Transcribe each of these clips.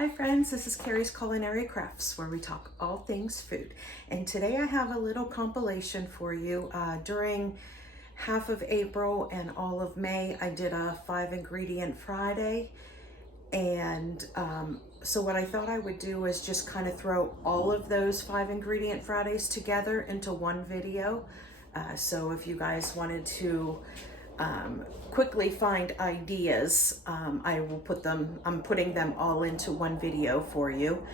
Hi friends, this is Carrie's Culinary Crafts where we talk all things food. And today I have a little compilation for you. During half of April and all of May, I did a 5-ingredient Friday. And so what I thought I would do is just kind of throw all of those 5-ingredient Fridays together into one video. So if you guys wanted to quickly find ideas, I will put them, I'm putting them all into one video for you.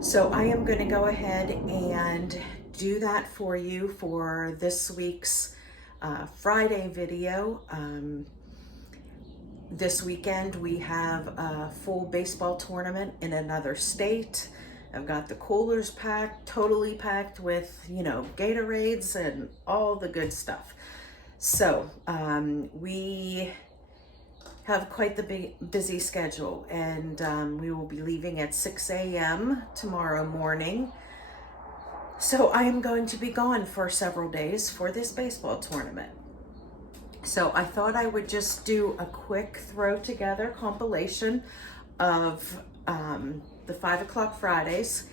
So I am going to go ahead and do that for you for this week's Friday video. This weekend we have a full baseball tournament in another state. I've got the coolers packed, totally packed with, you know, Gatorades and all the good stuff. So we have quite the busy schedule, and we will be leaving at 6 a.m. tomorrow morning. So I am going to be gone for several days for this baseball tournament. So I thought I would just do a quick throw together compilation of the 5 o'clock Fridays,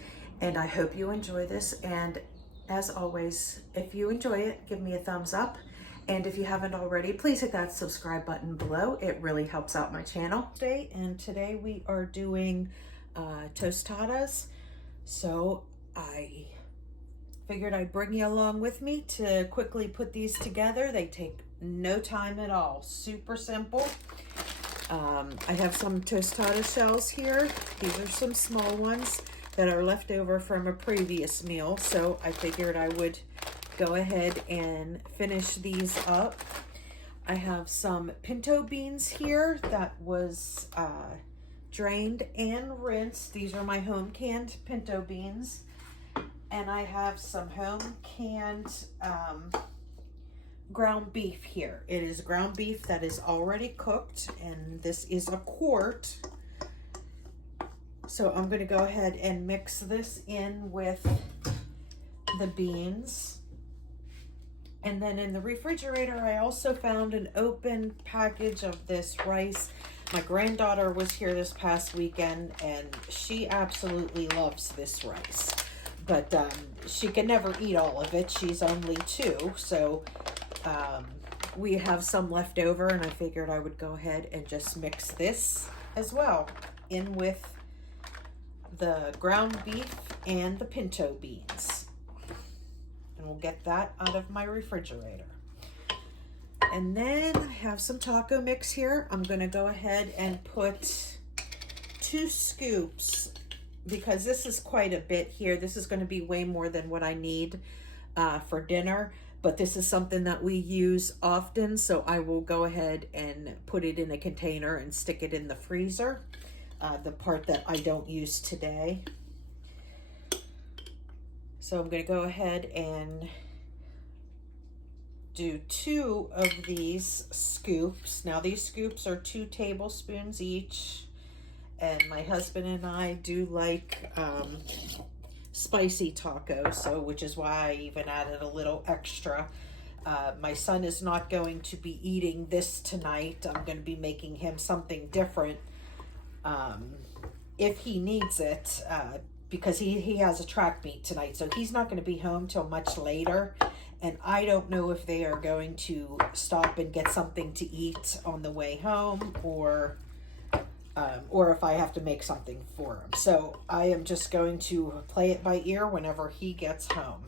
and I hope you enjoy this. And as always, if you enjoy it, give me a thumbs up. And if you haven't already, please hit that subscribe button below. It really helps out my channel. Today we are doing tostadas. So I figured I'd bring you along with me to quickly put these together. They take no time at all. Super simple. I have some tostada shells here. These are some small ones that are left over from a previous meal. So I figured I would go ahead and finish these up. I have some pinto beans here that was drained and rinsed. These are my home canned pinto beans. And I have some home canned ground beef here. It is ground beef that is already cooked, and this is a quart. So I'm going to go ahead and mix this in with the beans. And then in the refrigerator, I also found an open package of this rice. My granddaughter was here this past weekend, and she absolutely loves this rice. But she can never eat all of it. She's only 2, so we have some left over, and I figured I would go ahead and just mix this as well in with the ground beef and the pinto beans. And we'll get that out of my refrigerator. And then I have some taco mix here. I'm going to go ahead and put 2 scoops, because this is quite a bit here. This is going to be way more than what I need for dinner, but this is something that we use often, so I will go ahead and put it in a container and stick it in the freezer, the part that I don't use today. So I'm going to go ahead and do 2 of these scoops. Now these scoops are 2 tablespoons each, and my husband and I do like spicy tacos, so which is why I even added a little extra. My son is not going to be eating this tonight. I'm going to be making him something different if he needs it, because he has a track meet tonight, so he's not going to be home till much later, and I don't know if they are going to stop and get something to eat on the way home, or if I have to make something for him. So I am just going to play it by ear whenever he gets home.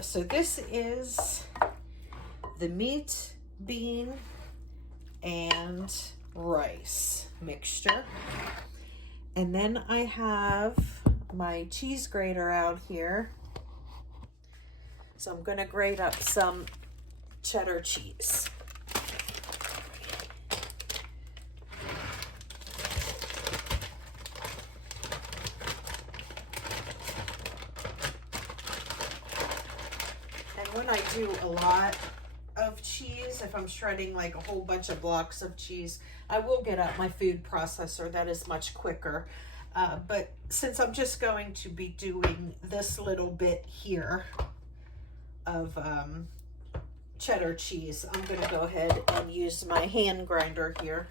So this is the meat, bean, and rice mixture. And then I have my cheese grater out here. So I'm going to grate up some cheddar cheese. And when I do a lot of cheese, if I'm shredding like a whole bunch of blocks of cheese, I will get out my food processor. That is much quicker. But since I'm just going to be doing this little bit here of cheddar cheese, I'm going to go ahead and use my hand grinder here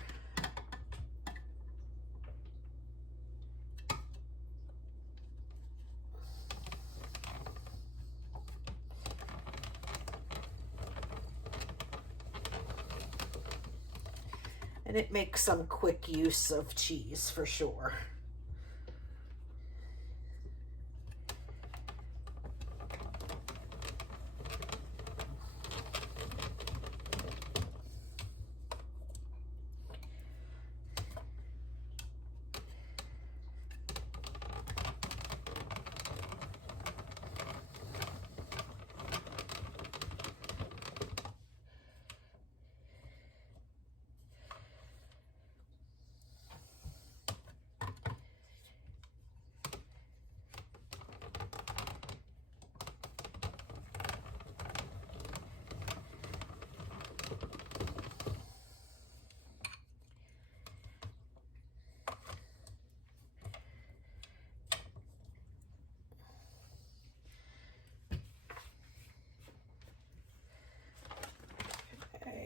And it makes some quick use of cheese for sure.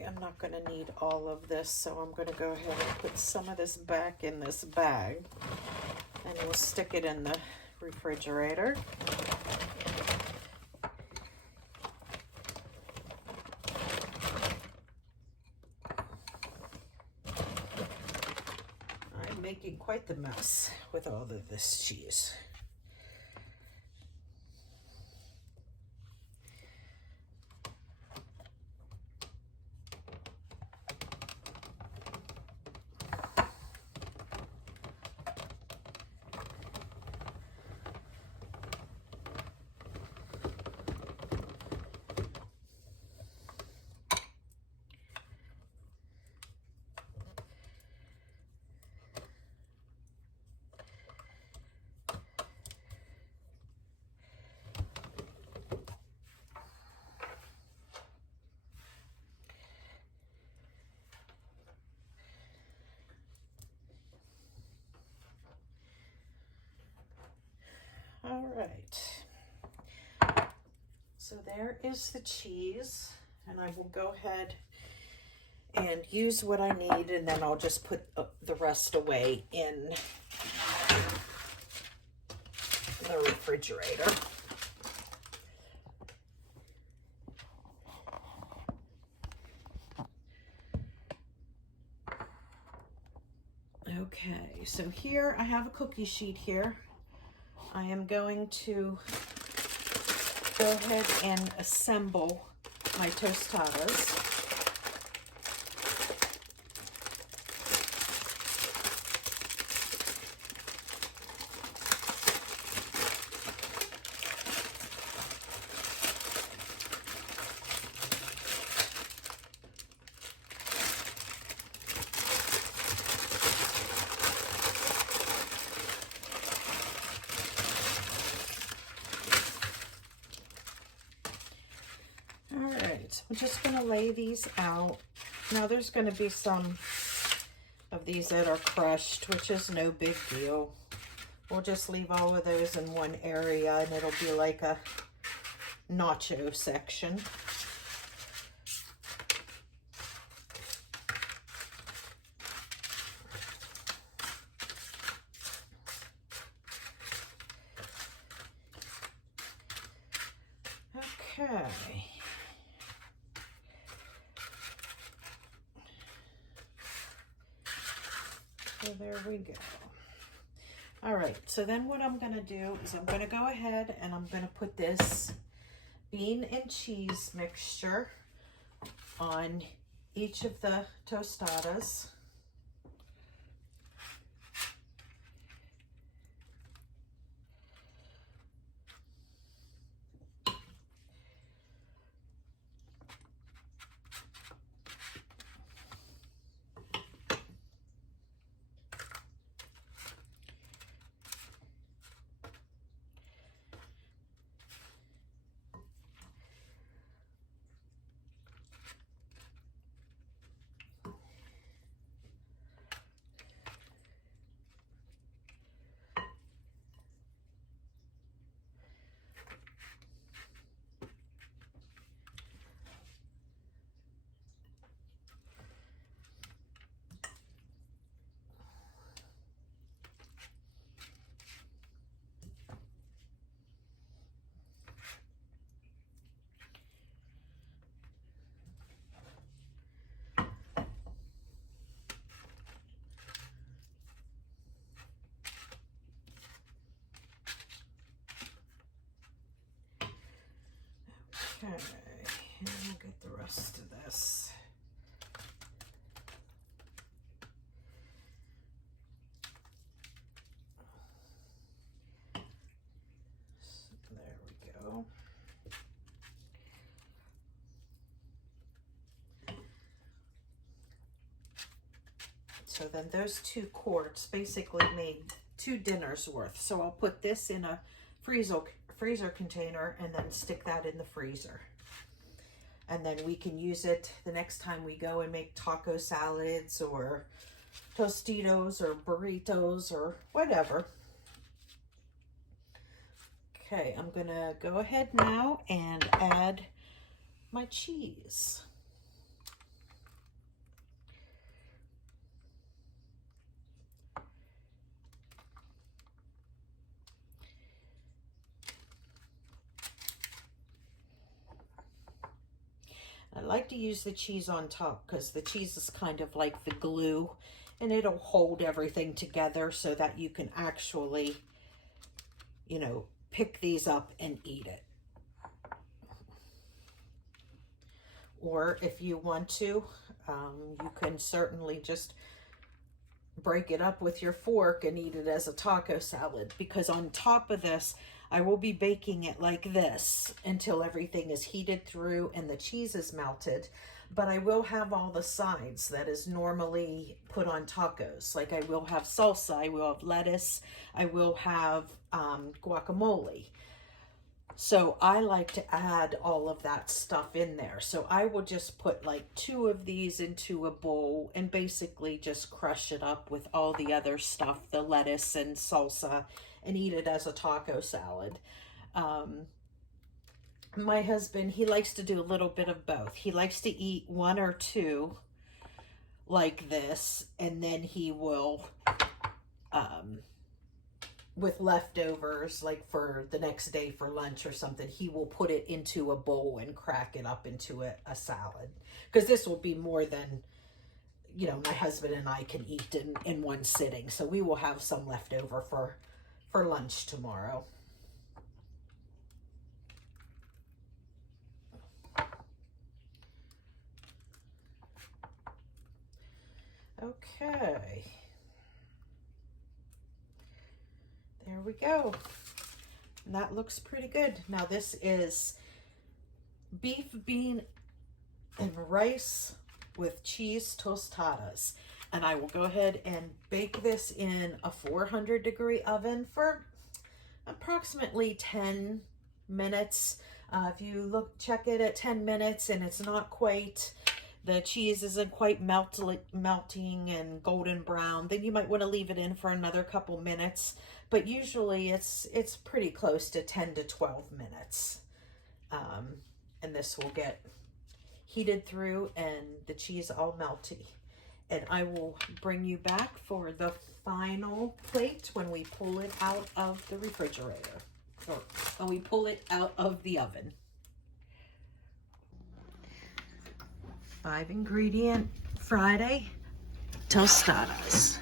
I'm not going to need all of this, so I'm going to go ahead and put some of this back in this bag, and we'll stick it in the refrigerator. I'm making quite the mess with all of this cheese. All right, so there is the cheese, and I will go ahead and use what I need, and then I'll just put the rest away in the refrigerator. Okay, so here I have a cookie sheet here. I am going to go ahead and assemble my tostadas. I'm just going to lay these out. Now there's going to be some of these that are crushed, which is no big deal. We'll just leave all of those in one area, and it'll be like a nacho section. Okay. So there we go. All right, so then what I'm gonna do is I'm gonna go ahead and I'm gonna put this bean and cheese mixture on each of the tostadas. Okay, and we'll get the rest of this. So there we go. So then those 2 quarts basically made 2 dinners worth. So I'll put this in a freezer container and then stick that in the freezer. And then we can use it the next time we go and make taco salads or Tostitos or burritos or whatever. Okay, I'm gonna go ahead now and add my cheese. I like to use the cheese on top because the cheese is kind of like the glue and it'll hold everything together so that you can actually, you know, pick these up and eat it. Or if you want to, you can certainly just break it up with your fork and eat it as a taco salad, because on top of this, I will be baking it like this until everything is heated through and the cheese is melted. But I will have all the sides that is normally put on tacos. Like I will have salsa, I will have lettuce, I will have guacamole. So I like to add all of that stuff in there. So I will just put like 2 of these into a bowl and basically just crush it up with all the other stuff, the lettuce and salsa, and eat it as a taco salad. My husband, he likes to do a little bit of both. He likes to eat 1 or 2 like this, and then he will, with leftovers, like for the next day for lunch or something, he will put it into a bowl and crack it up into a salad. Because this will be more than, you know, my husband and I can eat in one sitting. So we will have some left over for lunch tomorrow. Okay. There we go. And that looks pretty good. Now this is beef, bean, and rice with cheese tostadas. And I will go ahead and bake this in a 400-degree oven for approximately 10 minutes. If you check it at 10 minutes and it's not quite, the cheese isn't quite melting and golden brown, then you might want to leave it in for another couple minutes. But usually it's pretty close to 10 to 12 minutes. And this will get heated through and the cheese all melty. And I will bring you back for the final plate when we pull it out of the refrigerator, or when we pull it out of the oven. 5-ingredient Friday tostadas.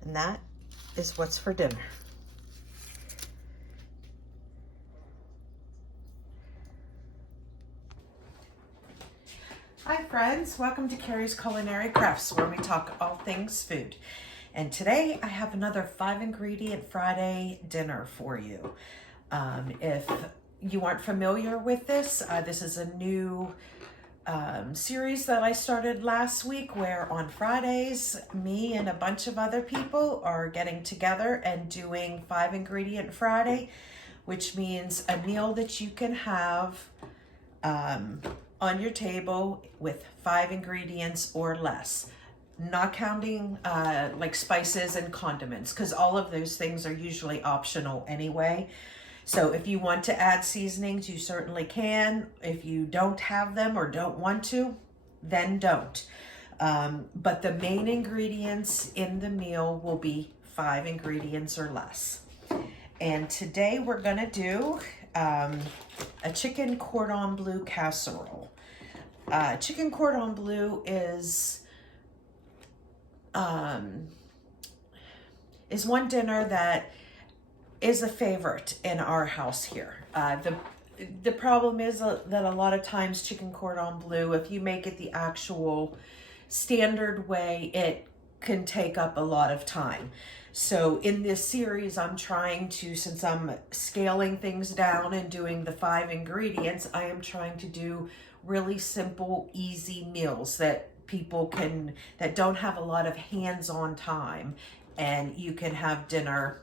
And that is what's for dinner. Hi friends, welcome to Carrie's Culinary Crafts, where we talk all things food. And today I have another 5-ingredient Friday dinner for you. If you aren't familiar with this, this is a new series that I started last week, where on Fridays, me and a bunch of other people are getting together and doing 5-ingredient Friday, which means a meal that you can have on your table with 5 ingredients or less, not counting like spices and condiments, because all of those things are usually optional anyway. So if you want to add seasonings, you certainly can. If you don't have them or don't want to, then don't. But the main ingredients in the meal will be 5 ingredients or less. And today we're gonna do a chicken cordon bleu casserole. Chicken cordon bleu is is one dinner that is a favorite in our house here. The problem is that a lot of times chicken cordon bleu, if you make it the actual standard way, it can take up a lot of time. So in this series, I'm trying to, since I'm scaling things down and doing the 5 ingredients, I am trying to do really simple, easy meals that people can, that don't have a lot of hands-on time, and you can have dinner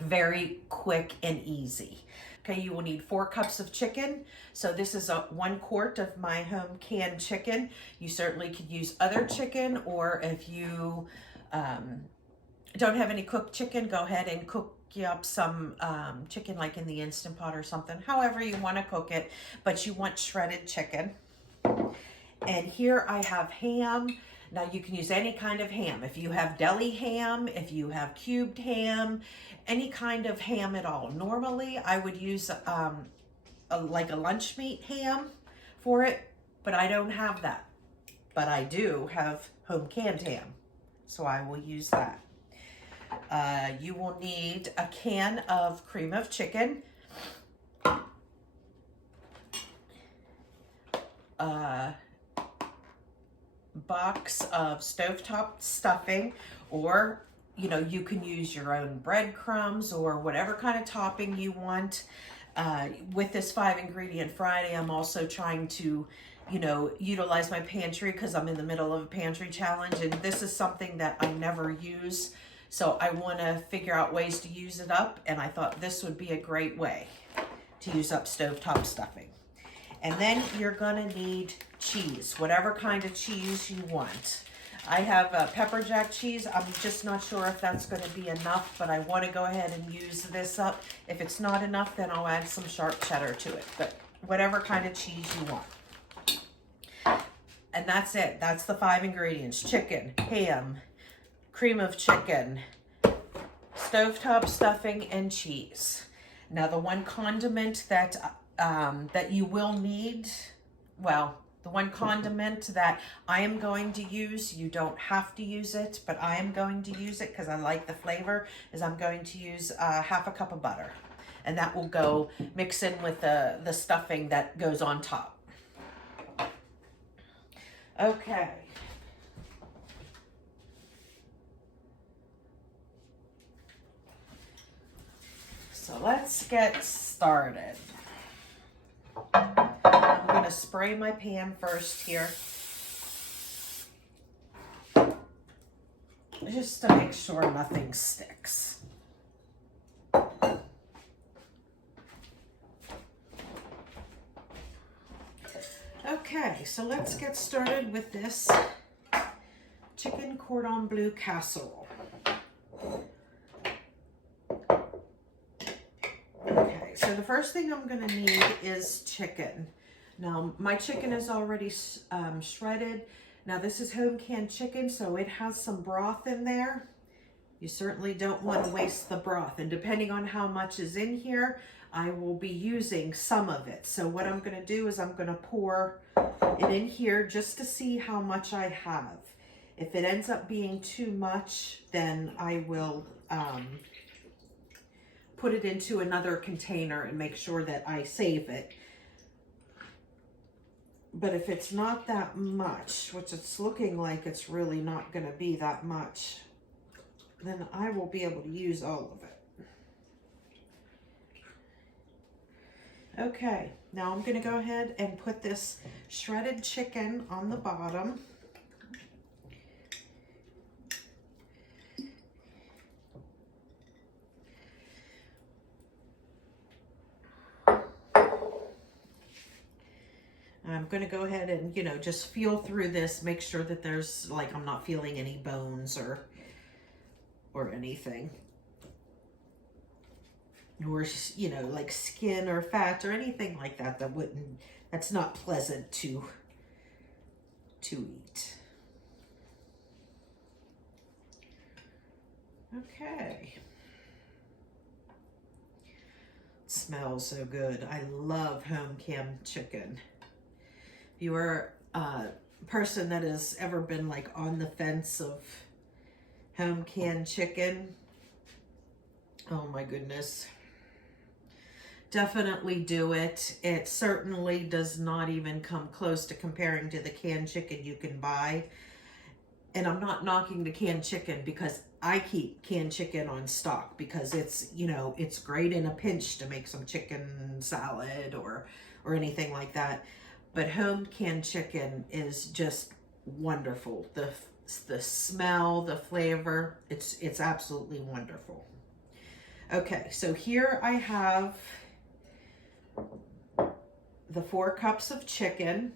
very quick and easy. Okay, you will need 4 cups of chicken. So this is 1 quart of my home canned chicken. You certainly could use other chicken, or if you don't have any cooked chicken, go ahead and cook you up some chicken like in the Instant Pot or something, however you want to cook it, but you want shredded chicken. And here I have ham. Now you can use any kind of ham. If you have deli ham, if you have cubed ham, any kind of ham at all. Normally I would use like a lunch meat ham for it, but I don't have that. But I do have home canned ham, so I will use that. You will need a can of cream of chicken, box of stovetop stuffing, or you can use your own breadcrumbs or whatever kind of topping you want. With this 5 ingredient Friday, I'm also trying to utilize my pantry, because I'm in the middle of a pantry challenge, and this is something that I never use, so I want to figure out ways to use it up, and I thought this would be a great way to use up stovetop stuffing. And then you're gonna need cheese, whatever kind of cheese you want. I have pepper jack cheese. I'm just not sure if that's gonna be enough, but I wanna go ahead and use this up. If it's not enough, then I'll add some sharp cheddar to it, but whatever kind of cheese you want. And that's it. That's the 5 ingredients: chicken, ham, cream of chicken, stovetop stuffing, and cheese. Now the one condiment that you will need, well, the one condiment that I am going to use, you don't have to use it, but I am going to use it because I like the flavor, is I'm going to use 1/2 cup of butter. And that will go mix in with the stuffing that goes on top. Okay. So let's get started. I'm going to spray my pan first here, just to make sure nothing sticks. Okay, so let's get started with this chicken cordon bleu casserole. Okay, so the first thing I'm going to need is chicken. Now, my chicken is already shredded. Now, this is home canned chicken, so it has some broth in there. You certainly don't want to waste the broth. And depending on how much is in here, I will be using some of it. So what I'm going to do is I'm going to pour it in here just to see how much I have. If it ends up being too much, then I will put it into another container and make sure that I save it. But if it's not that much, which it's looking like it's really not going to be that much, then I will be able to use all of it. Okay, now I'm going to go ahead and put this shredded chicken on the bottom. I'm going to go ahead and, just feel through this, make sure that there's, like, I'm not feeling any bones or anything. Or, like skin or fat or anything like that that's not pleasant to eat. Okay. It smells so good. I love home canned chicken. If you are a person that has ever been like on the fence of home canned chicken. Oh my goodness. Definitely do it. It certainly does not even come close to comparing to the canned chicken you can buy. And I'm not knocking the canned chicken, because I keep canned chicken on stock because it's, you know, it's great in a pinch to make some chicken salad or anything like that. But home canned chicken is just wonderful. The smell, the flavor, it's absolutely wonderful. Okay, so here I have the 4 cups of chicken.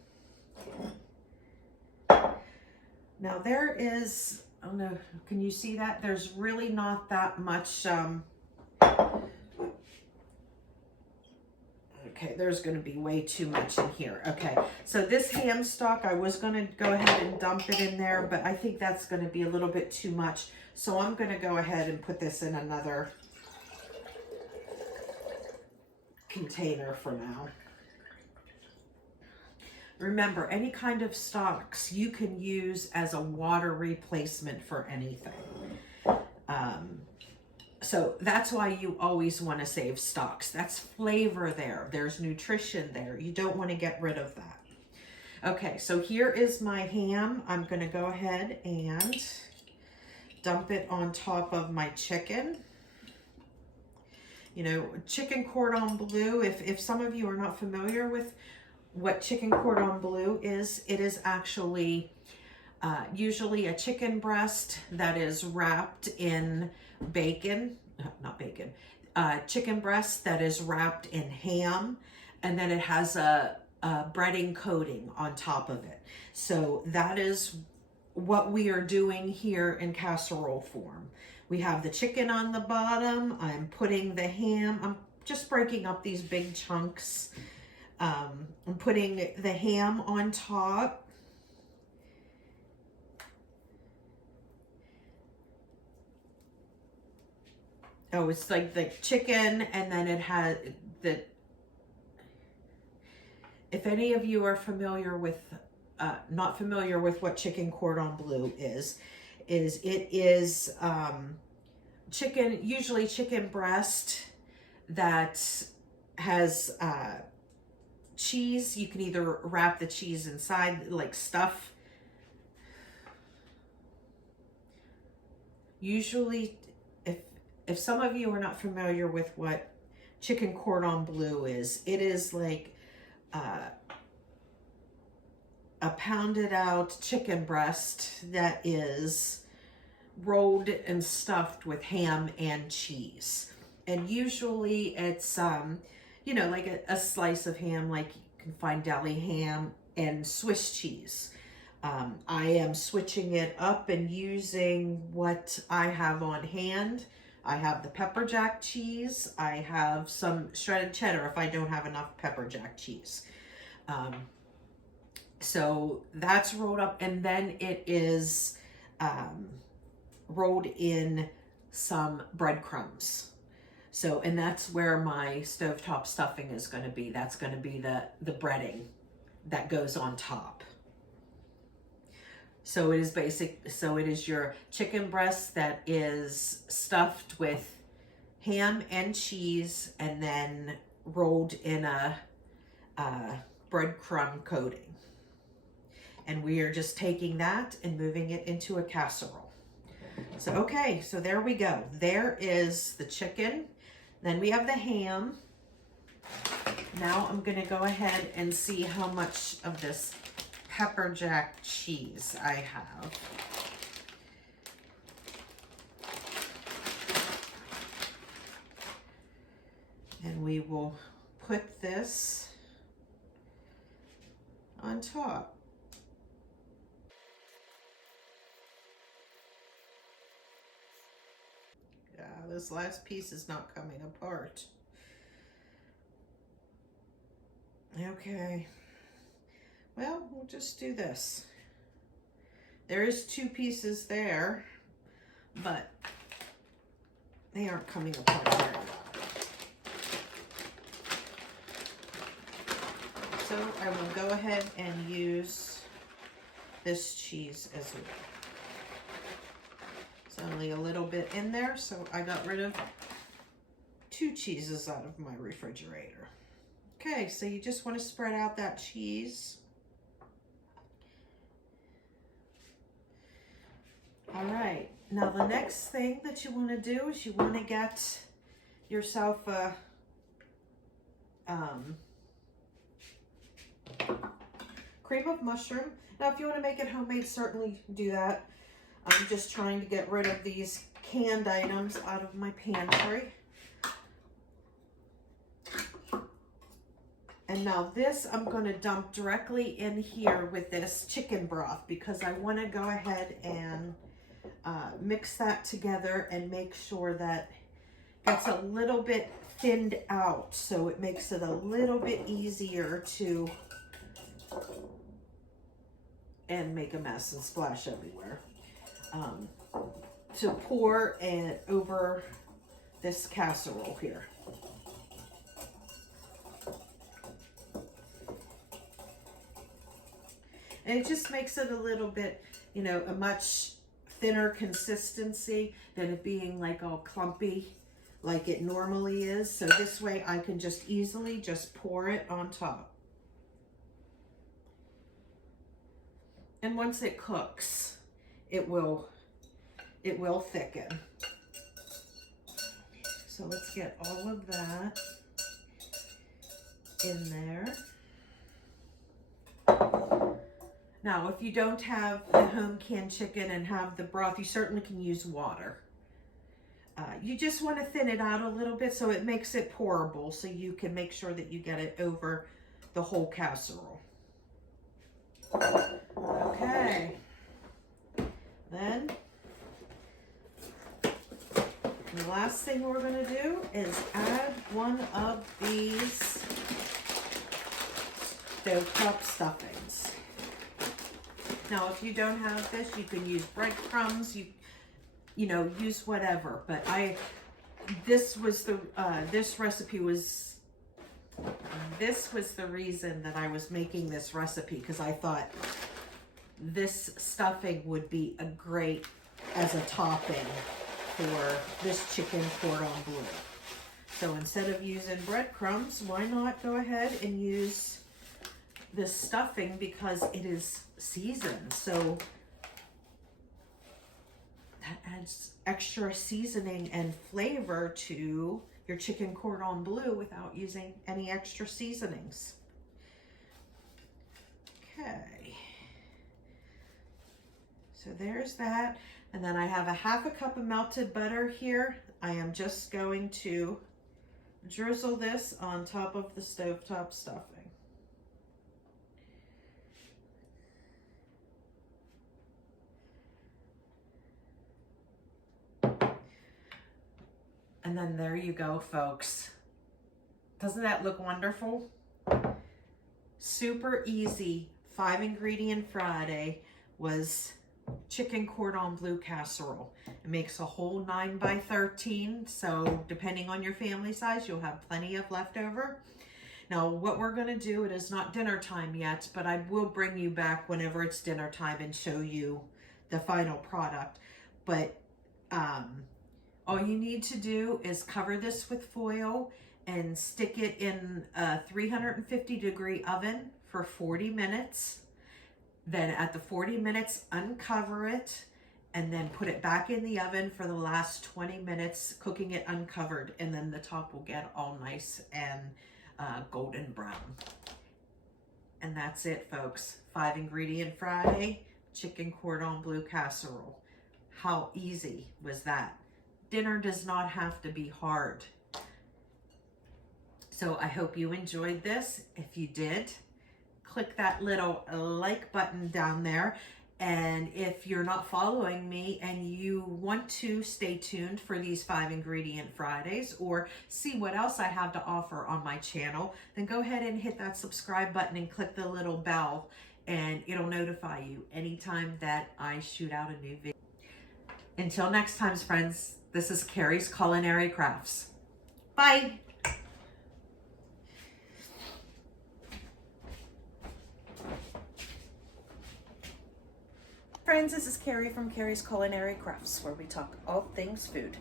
Now there is, I don't know, can you see that? There's really not that much, okay, there's gonna be way too much in here. Okay, so this ham stock, I was gonna go ahead and dump it in there, but I think that's gonna be a little bit too much. So I'm gonna go ahead and put this in another container for now. Remember, any kind of stocks you can use as a water replacement for anything. So that's why you always want to save stocks. That's flavor there. There's nutrition there. You don't want to get rid of that. Okay, so here is my ham. I'm going to go ahead and dump it on top of my chicken. You know, chicken cordon bleu, if some of you are not familiar with what chicken cordon bleu is, it is actually usually a chicken breast that is wrapped in bacon, not bacon, chicken breast that is wrapped in ham, and then it has a breading coating on top of it. So that is what we are doing here in casserole form. We have the chicken on the bottom. I'm putting the ham, I'm just breaking up these big chunks. I'm putting the ham on top. Oh, it's like the chicken, and then it has the, if any of you are familiar with, not familiar with what chicken cordon bleu is it is chicken, usually chicken breast that has cheese. You can either wrap the cheese inside, like stuff. Usually, if some of you are not familiar with what chicken cordon bleu is, it is like a pounded out chicken breast that is rolled and stuffed with ham and cheese. And usually it's, you know, like a slice of ham, like you can find deli ham, and Swiss cheese. I am switching it up and using what I have on hand. I have the pepper jack cheese. I have some shredded cheddar if I don't have enough pepper jack cheese. So that's rolled up, and then it is rolled in some breadcrumbs. So, and that's where my stovetop stuffing is going to be. That's going to be the breading that goes on top. So it is so it is your chicken breast that is stuffed with ham and cheese and then rolled in a breadcrumb coating. And we are just taking that and moving it into a casserole. So, okay, so there we go. There is the chicken. Then we have the ham. Now I'm going to go ahead and see how much of this pepper jack cheese I have. And we will put this on top. Yeah, this last piece is not coming apart. Okay. Well, we'll just do this. There is 2 pieces there, but they aren't coming apart very well. So I will go ahead and use this cheese as well. So Only a little bit in there, so I got rid of 2 cheeses out of my refrigerator. Okay, so you just want to spread out that cheese. All right, now the next thing that you want to do is you want to get yourself a cream of mushroom. Now, if you want to make it homemade, certainly do that. I'm just trying to get rid of these canned items out of my pantry. And now this I'm going to dump directly in here with this chicken broth because I want to go ahead and mix that together and make sure that it's a little bit thinned out, so it makes it a little bit easier to and make a mess and splash everywhere. To pour it over this casserole here. And it just makes it a little bit, you know, a much thinner consistency than it being like all clumpy like it normally is. So this way I can just easily just pour it on top. And once it cooks, it will thicken. So let's get all of that in there. Now, if you don't have the home canned chicken and have the broth, you certainly can use water. You just want to thin it out a little bit so it makes it pourable, so you can make sure that you get it over the whole casserole. Okay. Then, the last thing we're going to do is add one of these stovetop stuffings. Now, if you don't have this, you can use breadcrumbs. You know, use whatever. But this was the reason that I was making this recipe, because I thought this stuffing would be a great as a topping for this chicken cordon bleu. So instead of using breadcrumbs, why not go ahead and use this stuffing, because it is seasoned. So that adds extra seasoning and flavor to your chicken cordon bleu without using any extra seasonings. Okay. So there's that. And then I have a half a cup of melted butter here. I am just going to drizzle this on top of the stovetop stuffing. And then there you go, folks. Doesn't that look wonderful? Super easy 5-ingredient Friday was chicken cordon bleu casserole. It makes a whole 9 by 13, so depending on your family size, you'll have plenty of leftover. Now, what we're going to do, it is not dinner time yet, but I will bring you back whenever it's dinner time and show you the final product. But all you need to do is cover this with foil and stick it in a 350-degree oven for 40 minutes. Then at the 40 minutes, uncover it and then put it back in the oven for the last 20 minutes, cooking it uncovered. And then the top will get all nice and golden brown. And that's it, folks. 5-ingredient Friday, chicken cordon bleu casserole. How easy was that? Dinner does not have to be hard. So I hope you enjoyed this. If you did, click that little like button down there. And if you're not following me and you want to stay tuned for these 5-ingredient Fridays or see what else I have to offer on my channel, then go ahead and hit that subscribe button and click the little bell, and it'll notify you anytime that I shoot out a new video. Until next time, friends, this is Carrie's Culinary Crafts. Bye. friends, this is Carrie from Carrie's Culinary Crafts, where we talk all things food.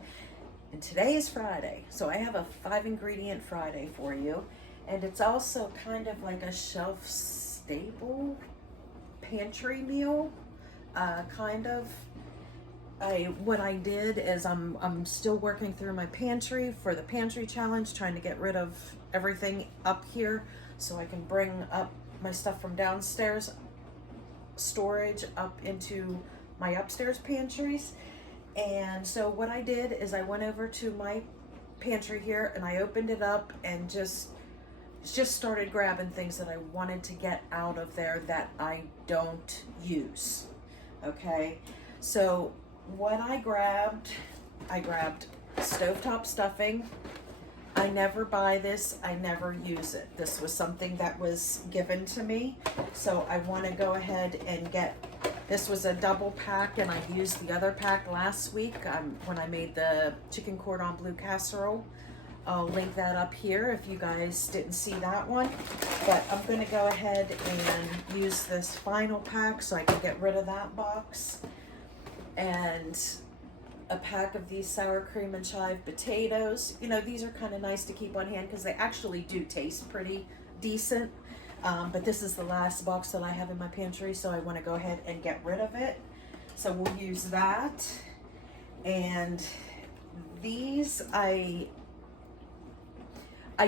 And today is Friday, so I have a 5-ingredient Friday for you. And it's also kind of like a shelf-stable pantry meal, kind of. What I did is I'm still working through my pantry for the pantry challenge, trying to get rid of everything up here so I can bring up my stuff from downstairs storage up into my upstairs pantries. And so what I did is I went over to my pantry here and I opened it up and just started grabbing things that I wanted to get out of there that I don't use. Okay, so what I grabbed stovetop stuffing. I never buy this, I never use it. This was something that was given to me, so I want to go ahead and get, this was a double pack and I used the other pack last week when I made the chicken cordon bleu casserole. I'll link that up here if you guys didn't see that one. But I'm going to go ahead and use this final pack so I can get rid of that box. And a pack of these sour cream and chive potatoes. You know, these are kind of nice to keep on hand because they actually do taste pretty decent. But this is the last box that I have in my pantry, so I want to go ahead and get rid of it. So we'll use that. And these I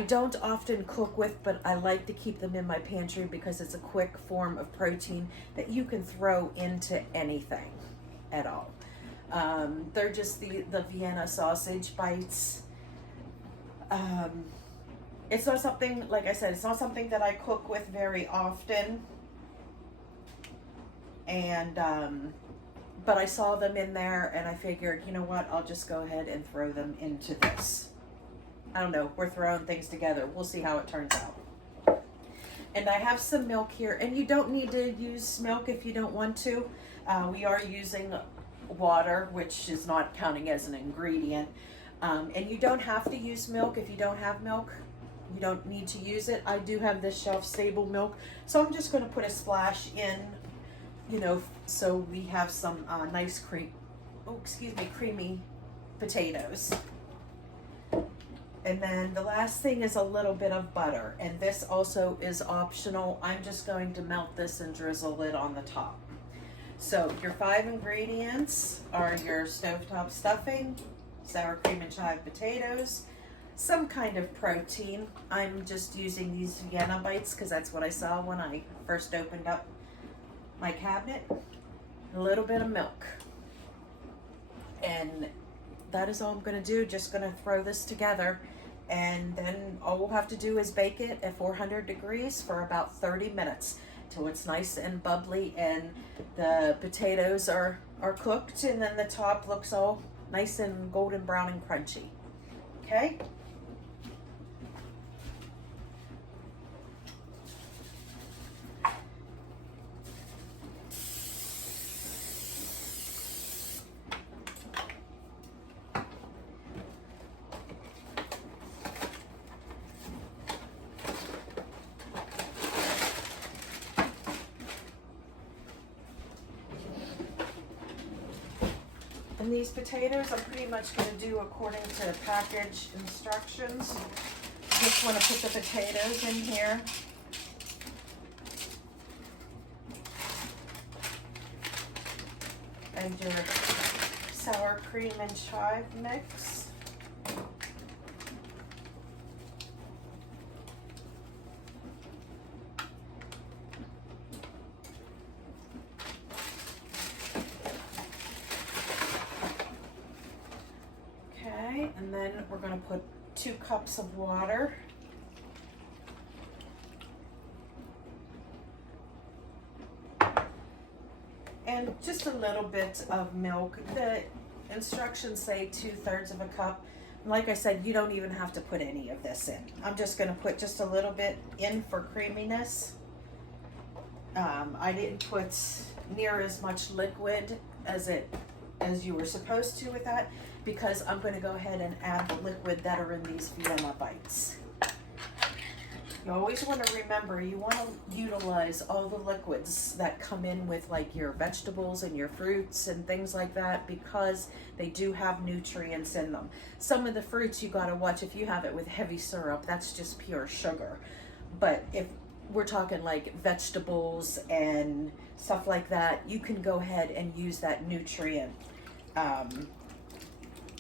don't often cook with, but I like to keep them in my pantry because it's a quick form of protein that you can throw into anything at all. They're just the Vienna sausage bites. It's not something, like I said, it's not something that I cook with very often. And, but I saw them in there and I figured, you know what, I'll just go ahead and throw them into this. I don't know, we're throwing things together. We'll see how it turns out. And I have some milk here, and you don't need to use milk if you don't want to. We are using water, which is not counting as an ingredient. And you don't have to use milk if you don't have milk. You don't need to use it. I do have this shelf-stable milk, so I'm just going to put a splash in, you know, so we have some nice creamy potatoes. And then the last thing is a little bit of butter, and this also is optional. I'm just going to melt this and drizzle it on the top. So your 5 ingredients are your stovetop stuffing, sour cream and chive potatoes, some kind of protein. I'm just using these Vienna bites because that's what I saw when I first opened up my cabinet. A little bit of milk. And that is all I'm going to do. Just going to throw this together. And then all we'll have to do is bake it at 400 degrees for about 30 minutes. Till it's nice and bubbly and the potatoes are cooked, and then the top looks all nice and golden brown and crunchy. Okay? And these potatoes I'm pretty much going to do according to package instructions. Just want to put the potatoes in here. And your sour cream and chive mix. And then we're going to put 2 cups of water. And just a little bit of milk. The instructions say 2/3 of a cup. Like I said, you don't even have to put any of this in. I'm just going to put just a little bit in for creaminess. I didn't put near as much liquid as you were supposed to with that, because I'm going to go ahead and add the liquid that are in these Vienna bites. You always want to remember, you want to utilize all the liquids that come in with like your vegetables and your fruits and things like that, because they do have nutrients in them. Some of the fruits you got to watch, if you have it with heavy syrup, that's just pure sugar. But if we're talking like vegetables and stuff like that, you can go ahead and use that nutrient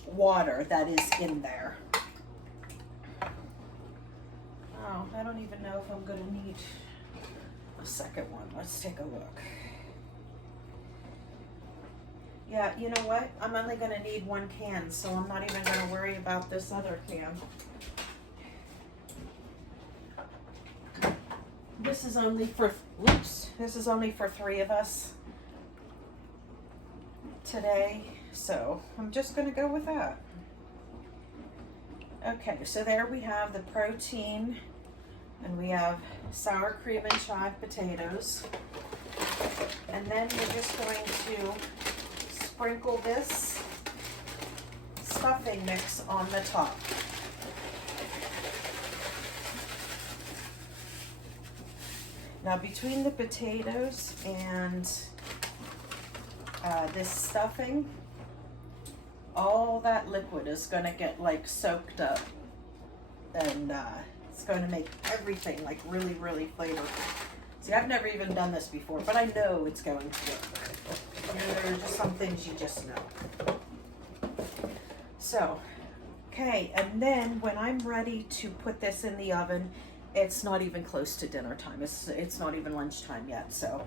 water that is in there. Oh, I don't even know if I'm going to need a second one. Let's take a look. Yeah, you know what? I'm only going to need one can, so I'm not even going to worry about this other can. This is only for, this is only for 3 of us today, so I'm just going to go with that. Okay, so there we have the protein, and we have sour cream and chive potatoes. And then we're just going to sprinkle this stuffing mix on the top. Now between the potatoes and this stuffing, all that liquid is going to get like soaked up, and it's going to make everything like really, really flavorful. See, I've never even done this before, but I know it's going to work. There are just some things you just know. So, okay, and then when I'm ready to put this in the oven, it's not even close to dinner time. It's not even lunchtime yet. So,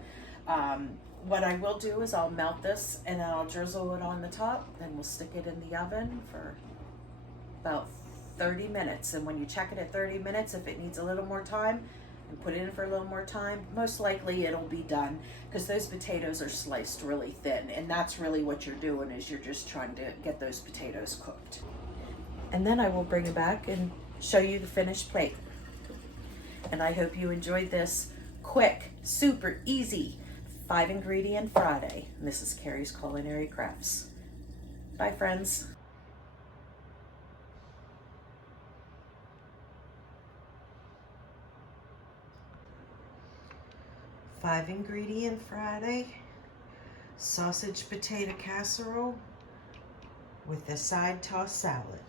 what I will do is I'll melt this and then I'll drizzle it on the top, then we'll stick it in the oven for about 30 minutes. And when you check it at 30 minutes, if it needs a little more time, and put it in for a little more time, most likely it'll be done, because those potatoes are sliced really thin, and that's really what you're doing, is you're just trying to get those potatoes cooked. And then I will bring it back and show you the finished plate. And I hope you enjoyed this quick, super easy 5-ingredient Friday. And this is Carrie's Culinary Crafts. Bye, friends. Five-ingredient Friday, sausage potato casserole with a side toss salad.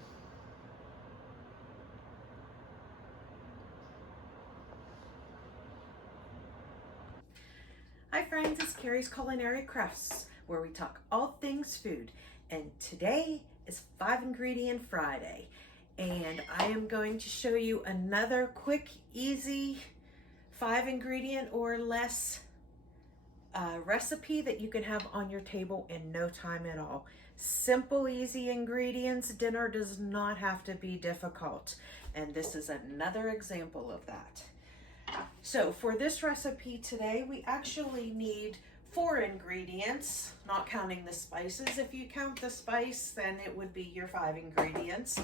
Hi friends, it's Carrie's Culinary Crafts, where we talk all things food. And today is 5-ingredient Friday. And I am going to show you another quick, easy 5-ingredient or less recipe that you can have on your table in no time at all. Simple, easy ingredients. Dinner does not have to be difficult. And this is another example of that. So for this recipe today, we actually need 4 ingredients, not counting the spices. If you count the spice, then it would be your 5 ingredients.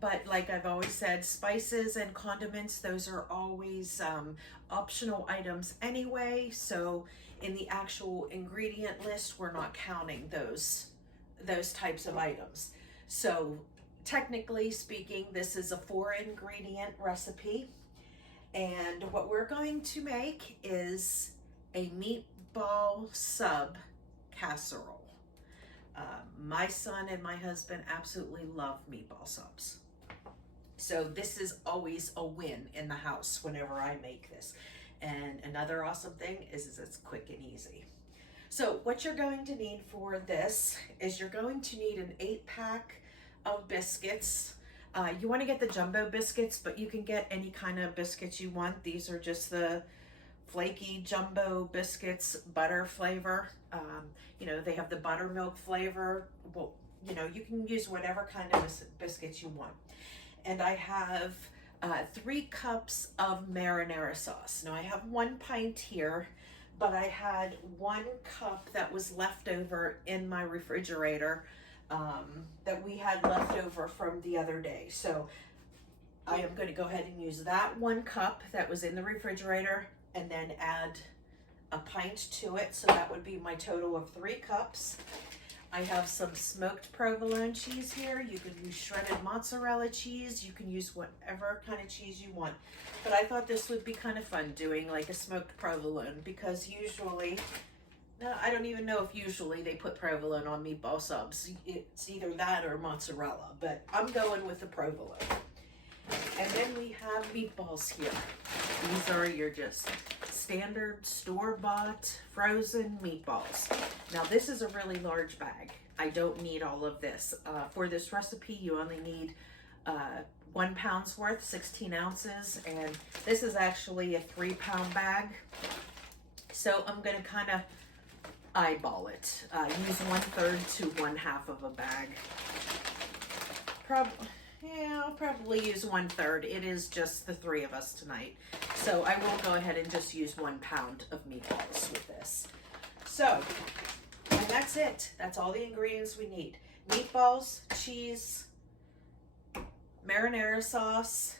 But like I've always said, spices and condiments, those are always optional items anyway. So in the actual ingredient list, we're not counting those types of items. So technically speaking, this is a 4-ingredient recipe. And what we're going to make is a meatball sub casserole. My son and my husband absolutely love meatball subs. So this is always a win in the house whenever I make this. And another awesome thing is it's quick and easy. So what you're going to need for this is you're going to need an 8-pack of biscuits. You want to get the jumbo biscuits, but you can get any kind of biscuits you want. These are just the flaky jumbo biscuits, butter flavor. You know, they have the buttermilk flavor. Well, you know, you can use whatever kind of biscuits you want. And I have 3 cups of marinara sauce. Now I have 1 pint here, but I had 1 cup that was left over in my refrigerator that we had left over from the other day. So I am going to go ahead and use that 1 cup that was in the refrigerator and then add a pint to it. So that would be my total of 3 cups. I have some smoked provolone cheese here. You could use shredded mozzarella cheese. You can use whatever kind of cheese you want. But I thought this would be kind of fun doing like a smoked provolone, because usually, no, I don't even know if usually they put provolone on meatball subs. It's either that or mozzarella, but I'm going with the provolone. And then we have meatballs here. These are your just standard store-bought frozen meatballs. Now this is a really large bag. I don't need all of this. For this recipe, you only need 1 pound's worth, 16 ounces, and this is actually a 3-pound bag. So I'm gonna kind of eyeball it. Use 1/3 to 1/2 of a bag. Yeah, I'll probably use 1/3. It is just the 3 of us tonight. So I will go ahead and just use 1 pound of meatballs with this. So, and that's it. That's all the ingredients we need. Meatballs, cheese, marinara sauce,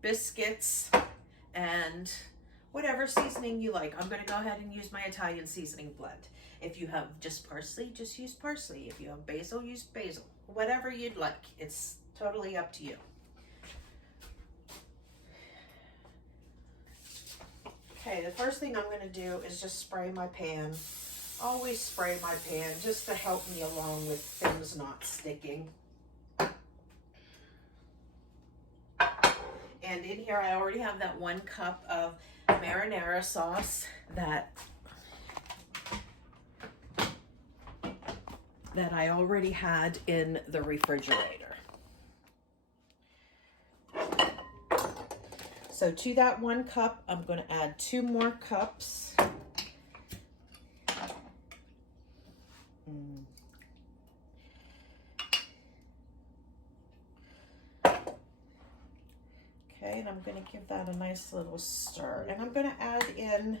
biscuits, and whatever seasoning you like. I'm going to go ahead and use my Italian seasoning blend. If you have just parsley, just use parsley. If you have basil, use basil. Whatever you'd like. It's totally up to you. Okay, the first thing I'm going to do is just spray my pan. Always spray my pan just to help me along with things not sticking. And in here I already have that 1 cup of marinara sauce that I already had in the refrigerator. So to that 1 cup, I'm going to add 2 more cups. Okay, and I'm going to give that a nice little stir. And I'm going to add in,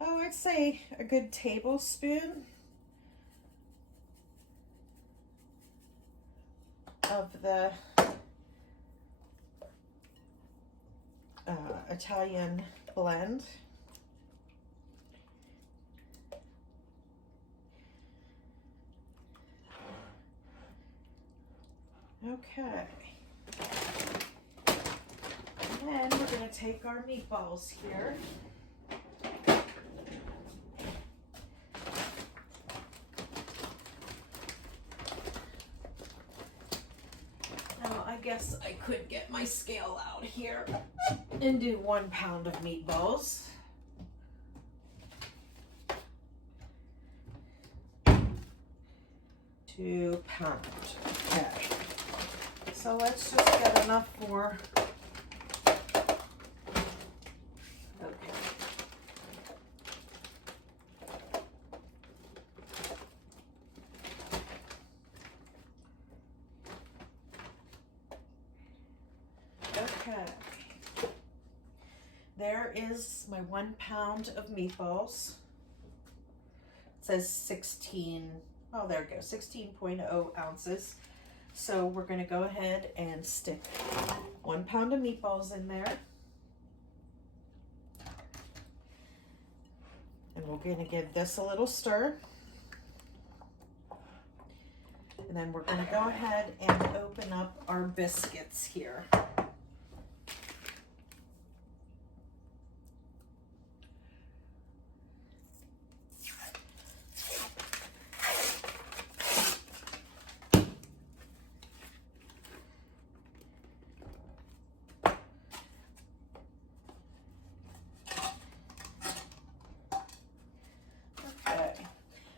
oh, I'd say a good tablespoon of the Italian blend. Okay. And then we're going to take our meatballs here. Now, I guess I could get my scale out here and do 1 pound of meatballs. £2. Okay. So let's just get enough for, okay. There is my 1 pound of meatballs. It says 16, oh, there it goes, 16.0 ounces. So we're going to go ahead and stick 1 pound of meatballs in there. And we're going to give this a little stir. And then we're going to go ahead and open up our biscuits here.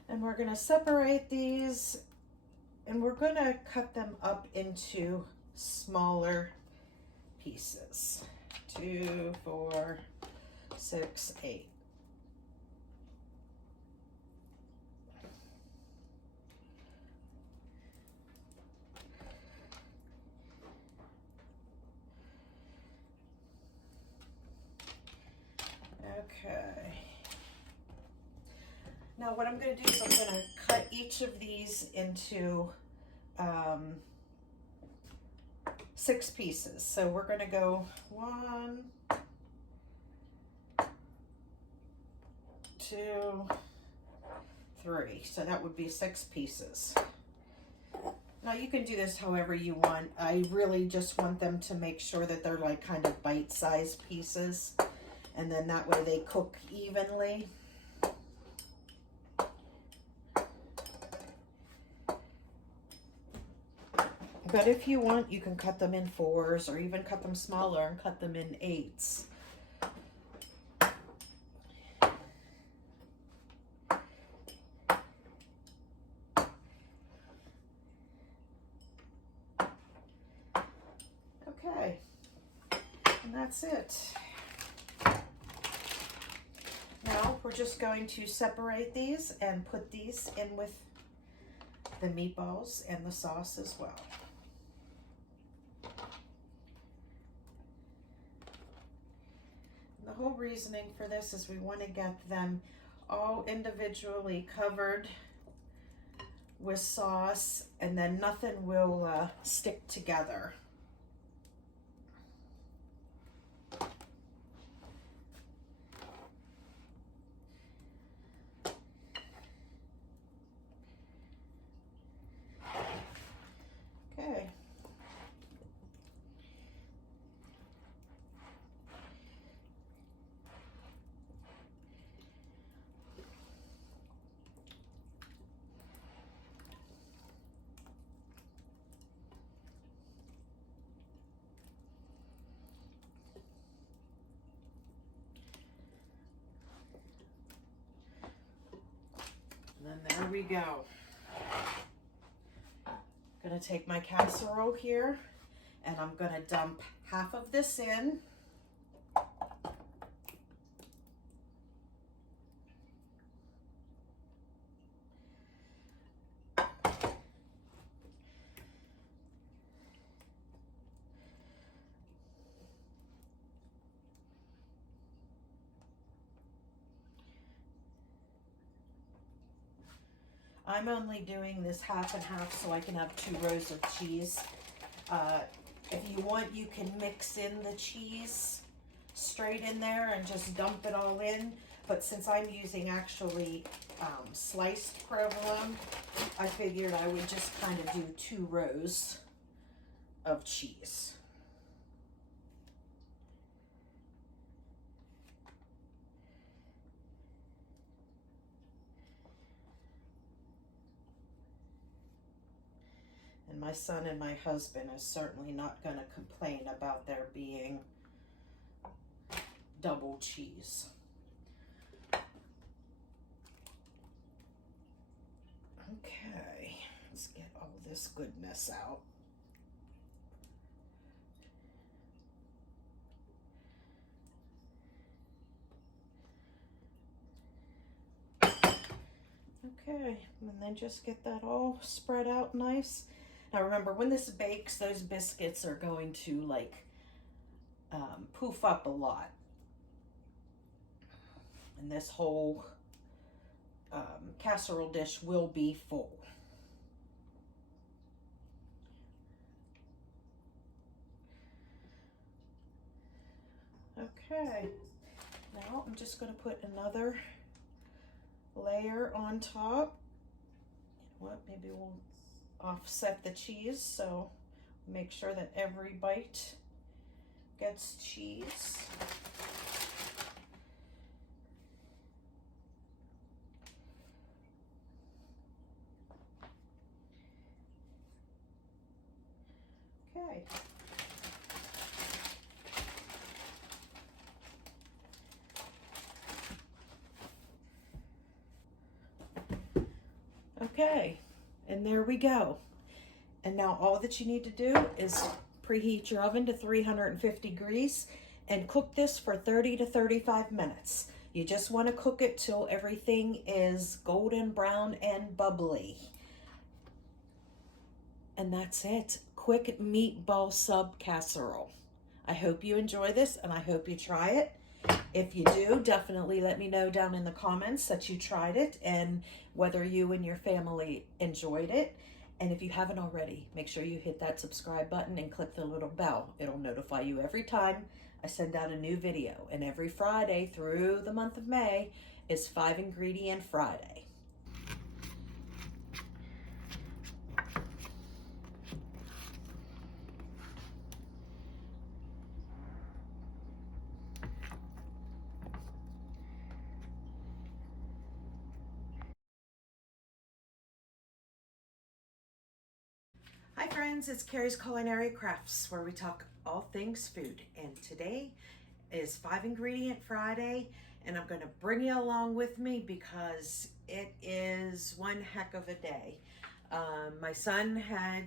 And we're going to separate these, and we're going to cut them up into smaller pieces. 2, 4, 6, 8. Okay. Now what I'm going to do is I'm going to cut each of these into 6 pieces. So we're going to go 1, 2, 3. So that would be 6 pieces. Now you can do this however you want. I really just want them to make sure that they're like kind of bite-sized pieces. And then that way they cook evenly. But if you want, you can cut them in 4s or even cut them smaller and cut them in 8s. Okay, and that's it. Now we're just going to separate these and put these in with the meatballs and the sauce as well. The whole reasoning for this is we want to get them all individually covered with sauce, and then nothing will stick together. Okay. And then there we go. I'm gonna take my casserole here and I'm gonna dump half of this in. I'm only doing this half and half so I can have 2 rows of cheese. If you want, you can mix in the cheese straight in there and just dump it all in. But since I'm using actually sliced provolone, I figured I would just kind of do 2 rows of cheese. And my son and my husband is certainly not going to complain about there being double cheese. Okay, let's get all this goodness out. Okay, and then just get that all spread out nice. Now remember, when this bakes, those biscuits are going to like poof up a lot. And this whole casserole dish will be full. Okay, now I'm just going to put another layer on top. You know what, maybe we'll offset the cheese so make sure that every bite gets cheese. Okay. Okay, and there we go. And now all that you need to do is preheat your oven to 350 degrees and cook this for 30 to 35 minutes. You just want to cook it till everything is golden brown and bubbly. And that's it. Quick meatball sub casserole. I hope you enjoy this and I hope you try it. If you do, definitely let me know down in the comments that you tried it and whether you and your family enjoyed it. And if you haven't already, make sure you hit that subscribe button and click the little bell. It'll notify you every time I send out a new video. And every Friday through the month of May is 5 Ingredient Friday. Hi friends, it's Carrie's Culinary Crafts where we talk all things food, and today is 5-ingredient Friday, and I'm going to bring you along with me because it is one heck of a day. My son had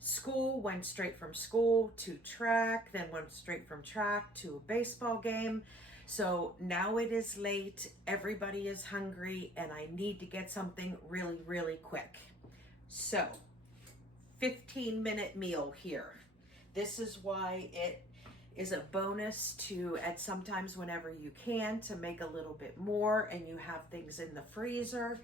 school, went straight from school to track, then went straight from track to a baseball game. So now it is late, everybody is hungry, and I need to get something really, really quick. So 15-minute meal here. This is why it is a bonus to, at sometimes whenever you can, to make a little bit more and you have things in the freezer.